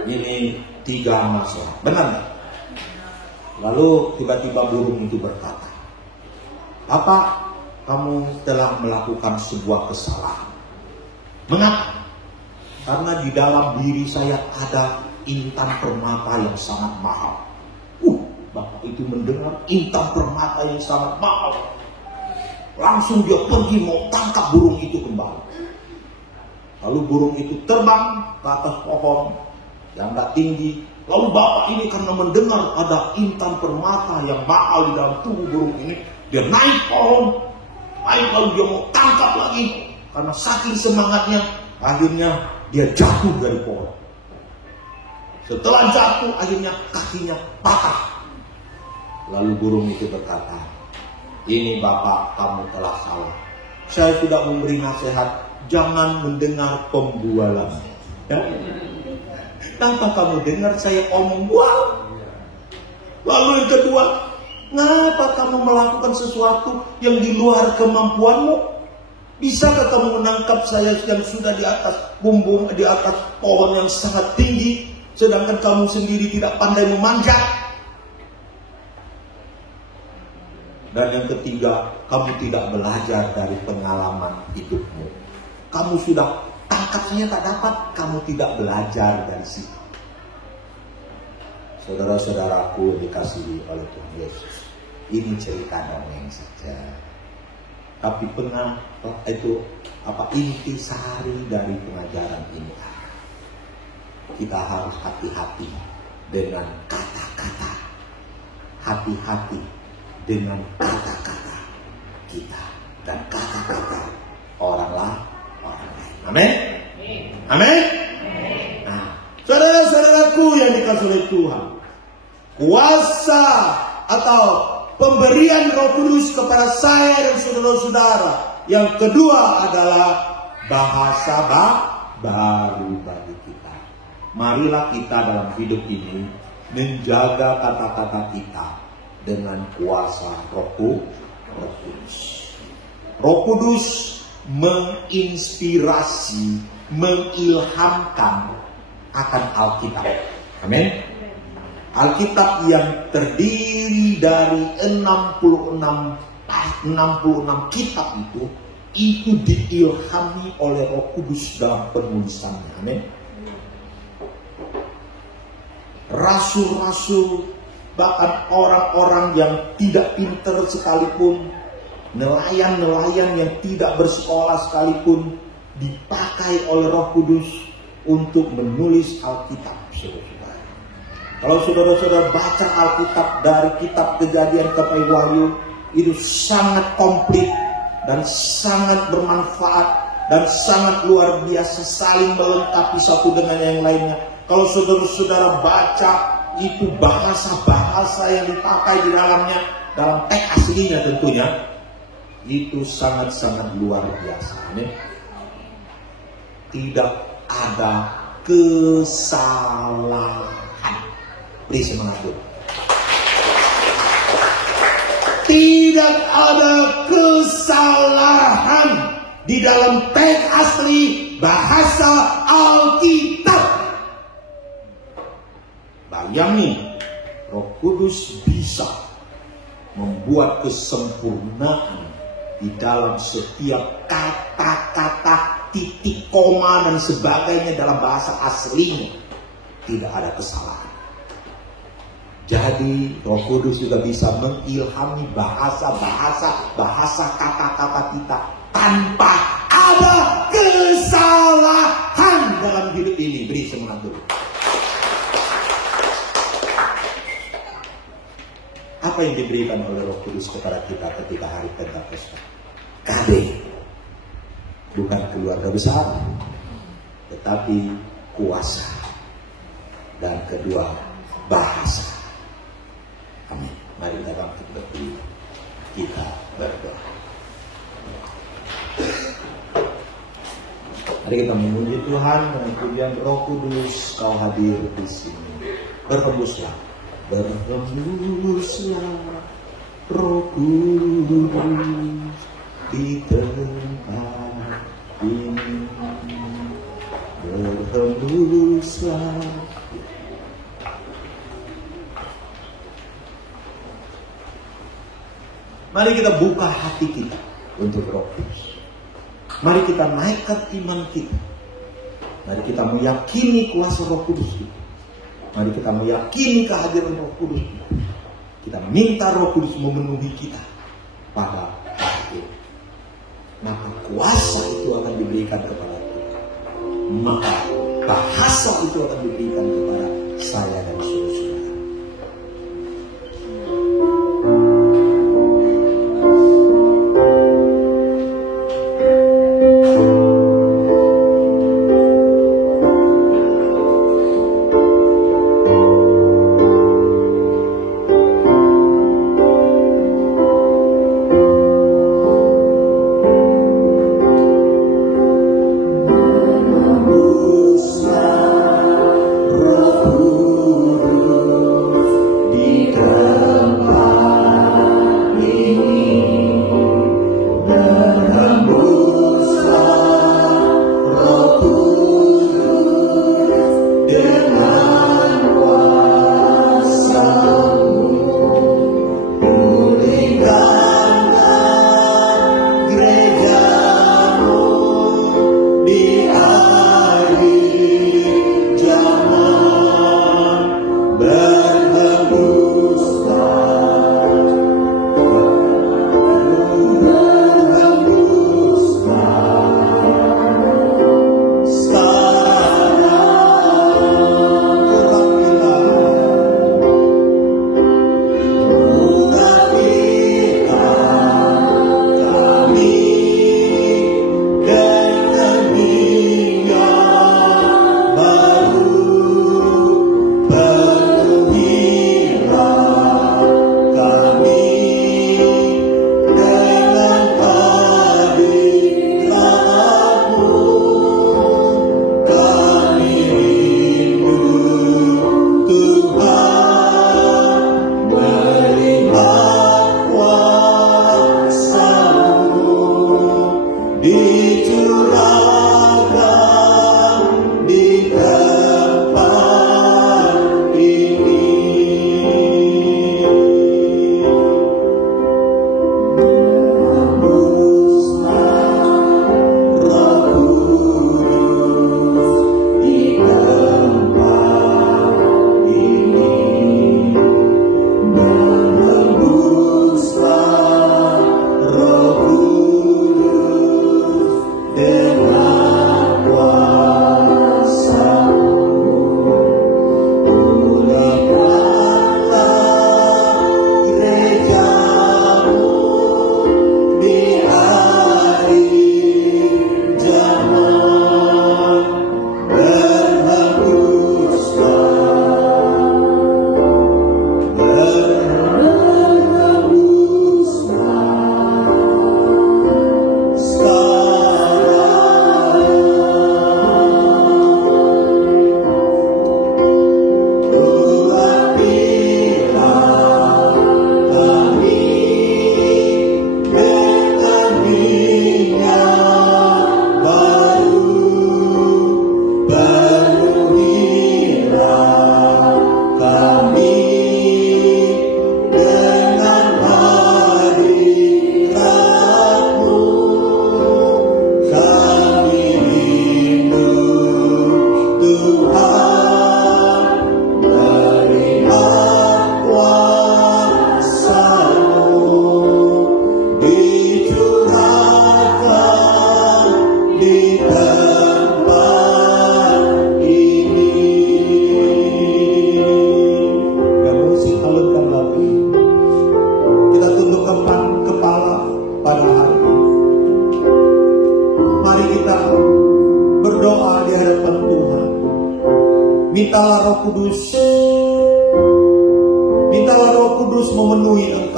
Ini 3 masalah. Benar nggak? Lalu tiba-tiba burung itu berkata, Bapak, kamu telah melakukan sebuah kesalahan. Mengapa? Karena di dalam diri saya ada intan permata yang sangat mahal. Bapak itu mendengar intan permata yang sangat mahal. Langsung dia pergi mau tangkap burung itu kembali. Lalu burung itu terbang ke atas pohon yang agak tinggi. Lalu bapak ini karena mendengar ada intan permata yang mahal di dalam tubuh burung ini, dia naik pohon. Lalu dia mau tangkap lagi. Karena saking semangatnya, akhirnya dia jatuh dari pohon. Setelah jatuh, akhirnya kakinya patah. Lalu burung itu berkata, ini bapak, kamu telah salah. Saya sudah memberi nasihat, jangan mendengar pembualan. Ya? Tanpa kamu dengar saya omong bual. Lalu yang kedua, ngapa kamu melakukan sesuatu yang di luar kemampuanmu? Bisakah kamu menangkap saya yang sudah di atas bumbung, di atas pohon yang sangat tinggi, sedangkan kamu sendiri tidak pandai memanjat? Dan yang ketiga, kamu tidak belajar dari pengalaman hidupmu. Kamu sudah tangkap saya tak dapat, kamu tidak belajar dari situ. Saudara-saudaraku dikasihi oleh Tuhan Yesus, ini cerita dongeng saja. Tapi inti sari dari pengajaran ini, kita harus hati-hati dengan kata-kata, hati-hati dengan kata-kata kita dan kata-kata orang lain. Amin. Amin. Nah, saudara-saudaraku yang dikasihi oleh Tuhan, kuasa atau pemberian Roh Kudus kepada saya dan saudara-saudara yang kedua adalah bahasa baru bagi kita. Marilah kita dalam hidup ini menjaga kata-kata kita dengan kuasa Roh Kudus. Roh Kudus menginspirasi, mengilhamkan akan Alkitab. Amin. Alkitab yang terdiri dari 66 kitab itu diilhami oleh Roh Kudus dalam penulisannya. Amin. Rasul-rasul, bahkan orang-orang yang tidak pintar sekalipun, nelayan-nelayan yang tidak bersekolah sekalipun, dipakai oleh Roh Kudus untuk menulis Alkitab. Saudara-saudara, kalau saudara-saudara baca Alkitab dari kitab Kejadian sampai Wahyu, itu sangat komplit dan sangat bermanfaat dan sangat luar biasa, saling melengkapi satu dengan yang lainnya. Kalau saudara-saudara baca itu bahasa-bahasa yang dipakai di dalamnya, dalam teks aslinya tentunya, itu sangat-sangat luar biasa. Amin. Tidak ada kesalahan. Beri semangat dulu. Tidak ada kesalahan di dalam teks asli bahasa Alkitab. Bayangin, Roh Kudus bisa membuat kesempurnaan di dalam setiap kata-kata, titik, koma, dan sebagainya dalam bahasa aslinya. Tidak ada kesalahan. Jadi Roh Kudus juga bisa mengilhami bahasa kata-kata kita tanpa ada kesalahan dalam hidup ini. Beri semangat dulu. Apa yang diberikan oleh Roh Kudus kepada kita ketika hari Pentakosta? KD. Bukan keluarga besar, tetapi kuasa. Dan kedua, bahasa. Amin. Mari kita bangkit berdiri. Kita berdoa. Mari kita memuji Tuhan dengan pujian Roh Kudus. Kau hadir di sini. Berhembuslah. Berhembuslah Roh Kudus di tempat ini. Berhembuslah. Mari kita buka hati kita untuk Roh Kudus. Mari kita naikkan iman kita. Mari kita meyakini kuasa Roh Kudus kita. Mari kita meyakini kehadiran Roh Kudus kita. Kita minta Roh Kudus memenuhi kita pada hari ini. Maka kuasa itu akan diberikan kepada kita. Maka bahasa itu akan diberikan kepada saya dan saudara-saudara. Roh Kudus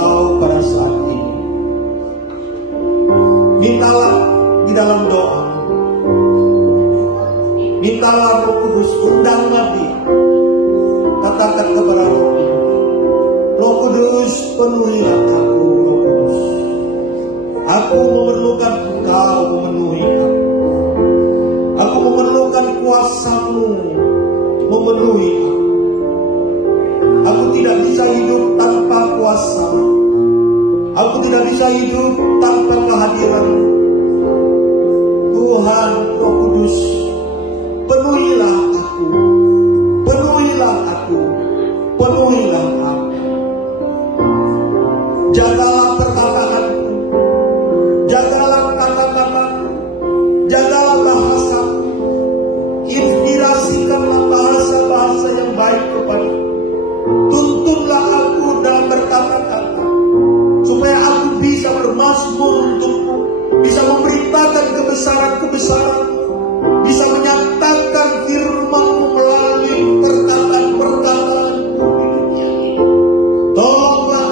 Engkau pada saat ini. Mintalah di dalam doa. Mintalah Roh Kudus, undanglah dia. Katakan kepada Roh Kudus, Roh Kudus, penuhilah aku, Roh Kudus. Aku memerlukan Engkau memenuhi aku. Aku memerlukan kuasa-Mu memenuhi aku. Aku tidak bisa hidup tanpa kuasa. Aku tidak bisa hidup tanpa kehadiran Tuhan. Roh Kudus, penuhilah aku, penuhilah aku, penuhilah aku. Jagalah perkataanku, jagalah kata-kataku, jagalah bahasaku. Inspirasikanlah bahasa-bahasa yang baik kepadaku. Tuntunlah aku dalam berkata-kata, supaya aku bisa bermazmur untukmu, bisa memberitakan kebesaran-kebesaran-Mu, bisa menyatakan firman-Mu melalui perkataan-perkataanku di dunia ini. Tolonglah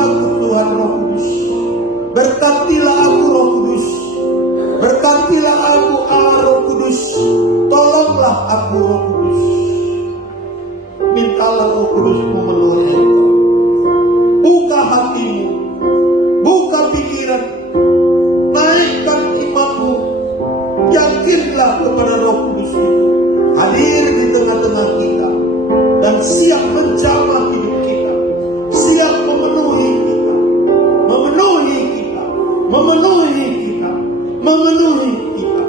aku Tuhan Roh Kudus. Berkatilah aku Roh Kudus. Berkatilah aku Allah Roh Kudus. Tolonglah aku Roh Kudus. Mintalah Roh Kudus memenuhi engkau. Buka hatimu, buka pikiran, naikkan imanmu. Yakinlah kepada Roh Kudus itu hadir di tengah-tengah kita dan siap menjamah hidup kita, siap memenuhi kita, memenuhi kita, memenuhi kita, memenuhi kita.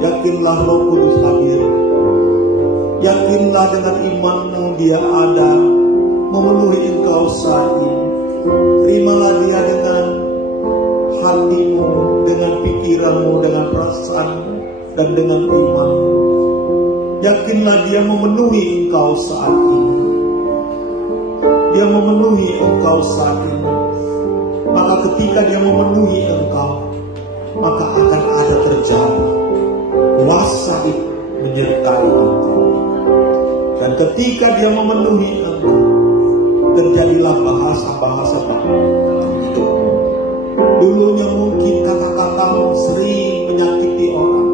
Yakinlah Roh Kudus hadir. Yakinlah dengan imanmu dia ada memenuhi engkau saat ini. Terimalah dia dengan hatimu, dengan pikiranmu, dengan perasaanmu, dan dengan imanmu. Yakinlah dia memenuhi engkau saat ini. Dia memenuhi engkau saat ini. Maka ketika dia memenuhi engkau, maka akan ada terjadi kuasa itu menyertai engkau. Dan ketika dia memenuhi engkau, terjadilah bahasa-bahasa baru. Dulunya mungkin kata-katamu sering menyakiti orang.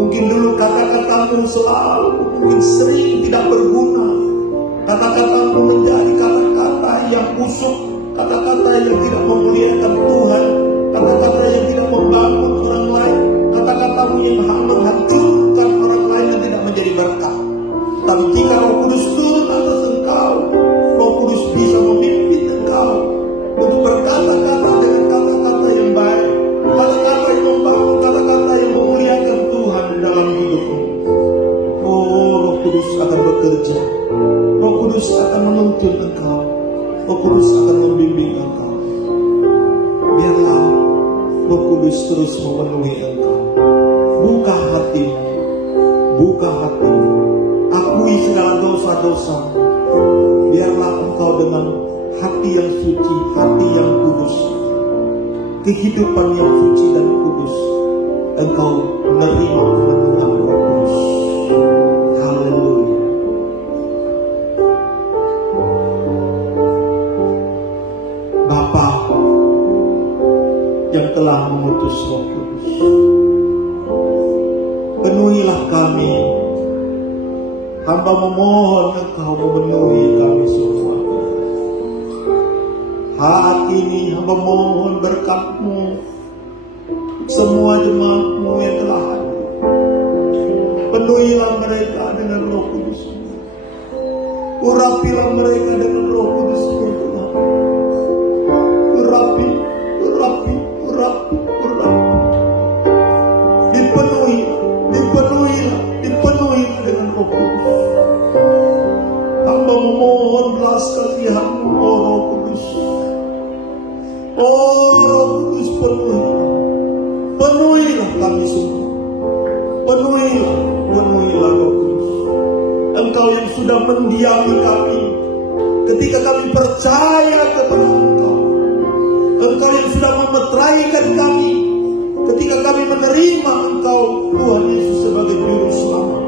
Mungkin dulu kata-katamu selalu mungkin sering tidak berguna. Kata-katamu menjadi kata-kata yang busuk, kata-kata yang tidak memuliakan Tuhan, kata-kata yang tidak membangun orang lain, kata-katamu yang menghancurkan orang lain dan tidak menjadi berkat. Tapi jika Roh Kudus turun atas engkau, Roh Kudus bisa memimpin engkau untuk berkata-kata dengan kata-kata yang baik, kata-kata yang membangun, kata-kata yang memuliakan Tuhan dalam hidupmu. Oh, Roh Kudus akan bekerja. Roh Kudus akan menuntun engkau. Roh Kudus akan membimbing engkau. Biarlah Roh Kudus terus memenuhi engkau. Buka hatimu, buka hatimu. Akui segala dosa-dosa. Biarlah engkau dengan hati yang suci, hati yang kudus, kehidupan yang suci dan kudus, engkau menerima pemenuhan Roh Kudus. Haleluya. Bapa yang telah mengutus Roh Kudus, penuhilah kami. Hamba memohon engkau memenuhi kami semua. Hari ini hamba mohon berkat-Mu, semua jemaat-Mu yang telah hadir. Penuhilah mereka dengan Roh Kudus. Urapilah mereka dengan Roh Kudus. Urapi. Dipenuhi dengan Roh Kudus. Hamba memohon belas kasihan-Mu, oh Roh Kudus. Oh Roh Kudus, penuhilah kami semua. Penuhilah Roh Kudus. Engkau yang sudah mendiami kami ketika kami percaya kepada Engkau. Engkau yang sudah memeteraikan kami ketika kami menerima Engkau, Tuhan Yesus, sebagai Juru Selamat.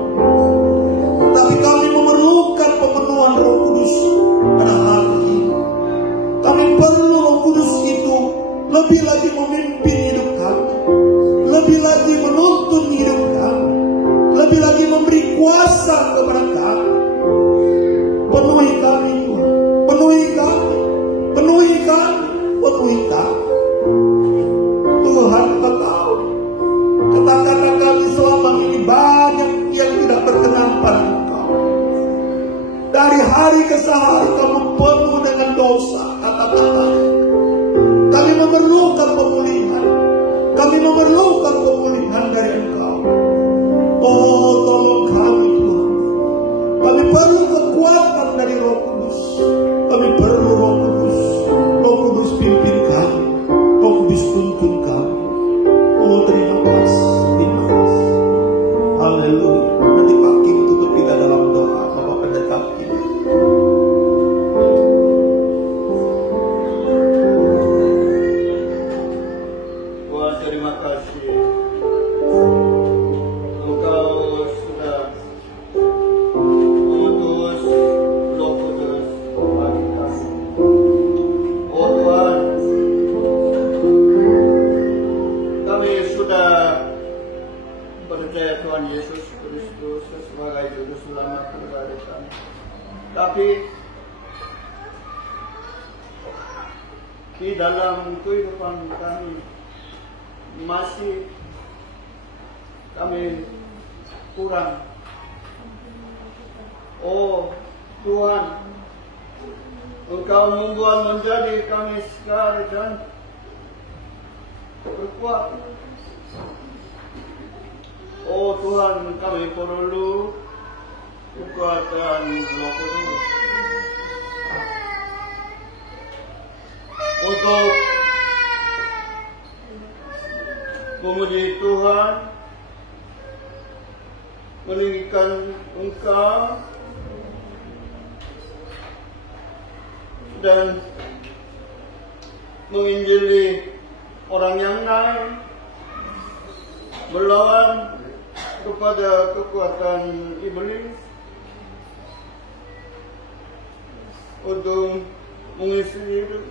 Tapi kami memerlukan pemenuhan Roh Kudus pada hari ini. Kami perlu Roh Kudus itu lebih lagi memimpin hidup kami, lebih lagi menuntun hidup kami, lebih lagi memberi kuasa kepada kami. Penuhi kami Tuhan, penuhi kami. Tuhan, Engkau tahu kata-kata kami selama ini banyak yang tidak berkenan pada Engkau. Dari hari ke hari kami penuh dengan dosa kata-kata. Kami memerlukan pemulihan. Kami memerlukan pemulihan dari Engkau. Oh, tolong kami Tuhan. Kami perlu kekuatan dari Roh Kudus. Kami perlu Roh Kudus. Roh Kudus pimpin kami. Roh Kudus tuntun kami. Oh, terima kasih. Terima kasih. Haleluya. Nanti Pak Kim tutup kita dalam doa. Bapak Pendeta Kim. Tuhan, terima kasih. Engkau sudah mengutus Roh Kudus bagi kami. Oh Tuhan, kami sudah percaya Tuhan Yesus Kristus sebagai Juru Selamat pribadi kami. Tapi di dalam kehidupan kami masih kami kurang. Oh Tuhan, Engkau membuat menjadi kami sekarang berkuat. Oh Tuhan, kami perlu kekuatan Roh Kudus untuk memuji Tuhan, meninggikan Engkau, dan menginjili orang yang lain, melawan kepada kekuatan iblis, untuk mengisi hidup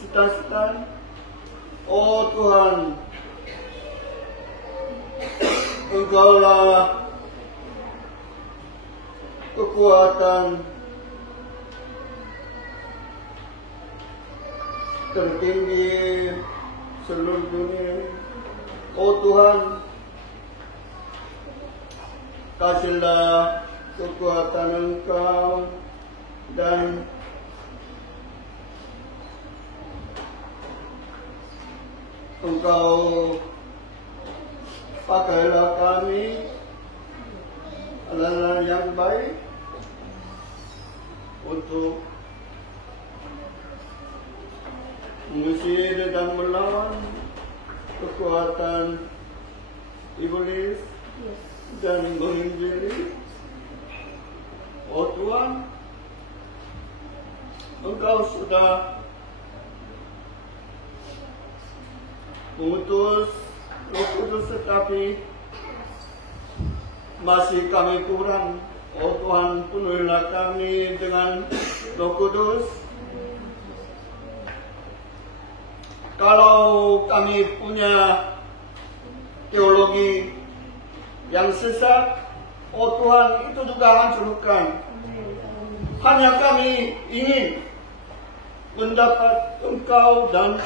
setan-setan. Oh Tuhan, Engkaulah kekuatan tertinggi seluruh dunia. Oh Tuhan, kasihlah kekuatan Engkau dan Engkau pakailah kami adalah yang baik untuk mengusir dan melawan kekuatan iblis dan menginjili. Oh Tuhan, Engkau sudah mengutus Roh Kudus, tetapi masih kami kurang. Oh Tuhan, penuhilah kami dengan Roh Kudus. Kalau kami punya teologi yang sesat, oh Tuhan, itu juga hancurkan. Hanya kami ingin mendapat Engkau dan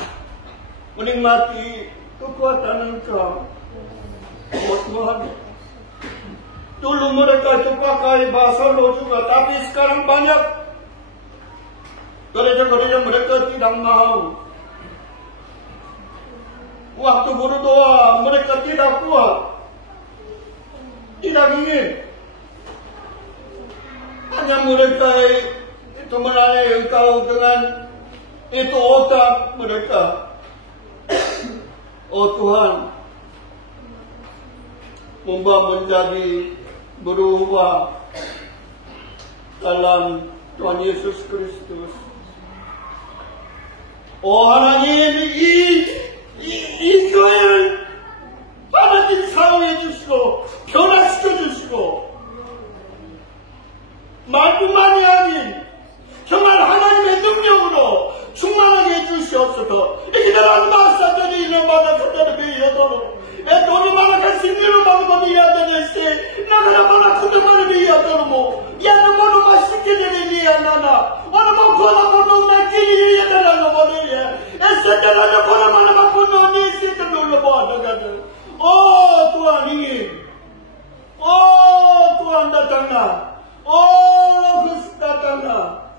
menikmati kekuatan Engkau. Oh Tuhan, dulu mereka itu pakai bahasa roh juga, tapi sekarang banyak gereja-gereja mereka tidak mau. Waktu berdoa mereka tidak kuat, tidak ingin. Hanya mereka itu melalui Engkau dengan itu otak mereka. Oh Tuhan, membawa menjadi berubah dalam Tuhan Yesus Kristus. Oh 하나님, 인교회를 하나님 사용해 주시고 변화시켜 주시고 말뿐만이 아닌 정말 하나님의 능력으로 충만하게 해주시옵소서. 이들은 마사들이 이런 마다사들을 비하도록 돈이 많아갈 신기를 받으면 이해하더니 나가라 많아 그들만을 비하도록 야는 뭐는 맛있게 되는 이해하나 오늘 뭐 고나고는 맛끼리 이해하더라고 뭐는 애써더라도 고나만을 막고 너니 있을 눌러보아더가는 오 Tuhan, oh Tuhan datanglah, oh Roh Kudus datanglah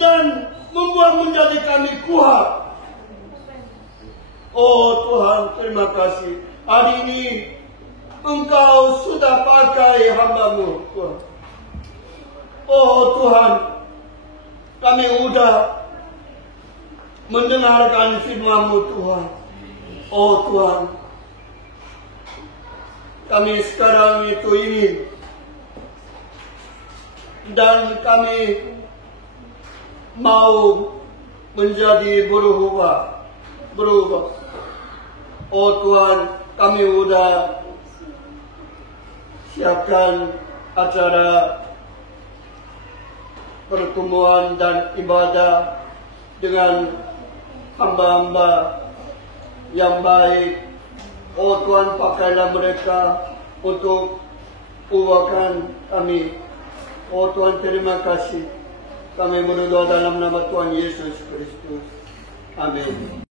dan membuat menjadi kami kuat. Oh Tuhan, terima kasih. Hari ini Engkau sudah pakai hamba-Mu, Tuhan. Oh Tuhan, kami sudah mendengarkan firman-Mu, Tuhan. Oh Tuhan, kami sekarang itu ingin dan kami mau menjadi berubah. Oh Tuhan, kami sudah siapkan acara pertemuan dan ibadah dengan hamba-hamba yang baik. Oh Tuhan, pakailah mereka untuk ubahkan kami. Oh Tuhan, terima kasih. Kami berdoa dalam nama Tuhan Yesus Kristus. Amin.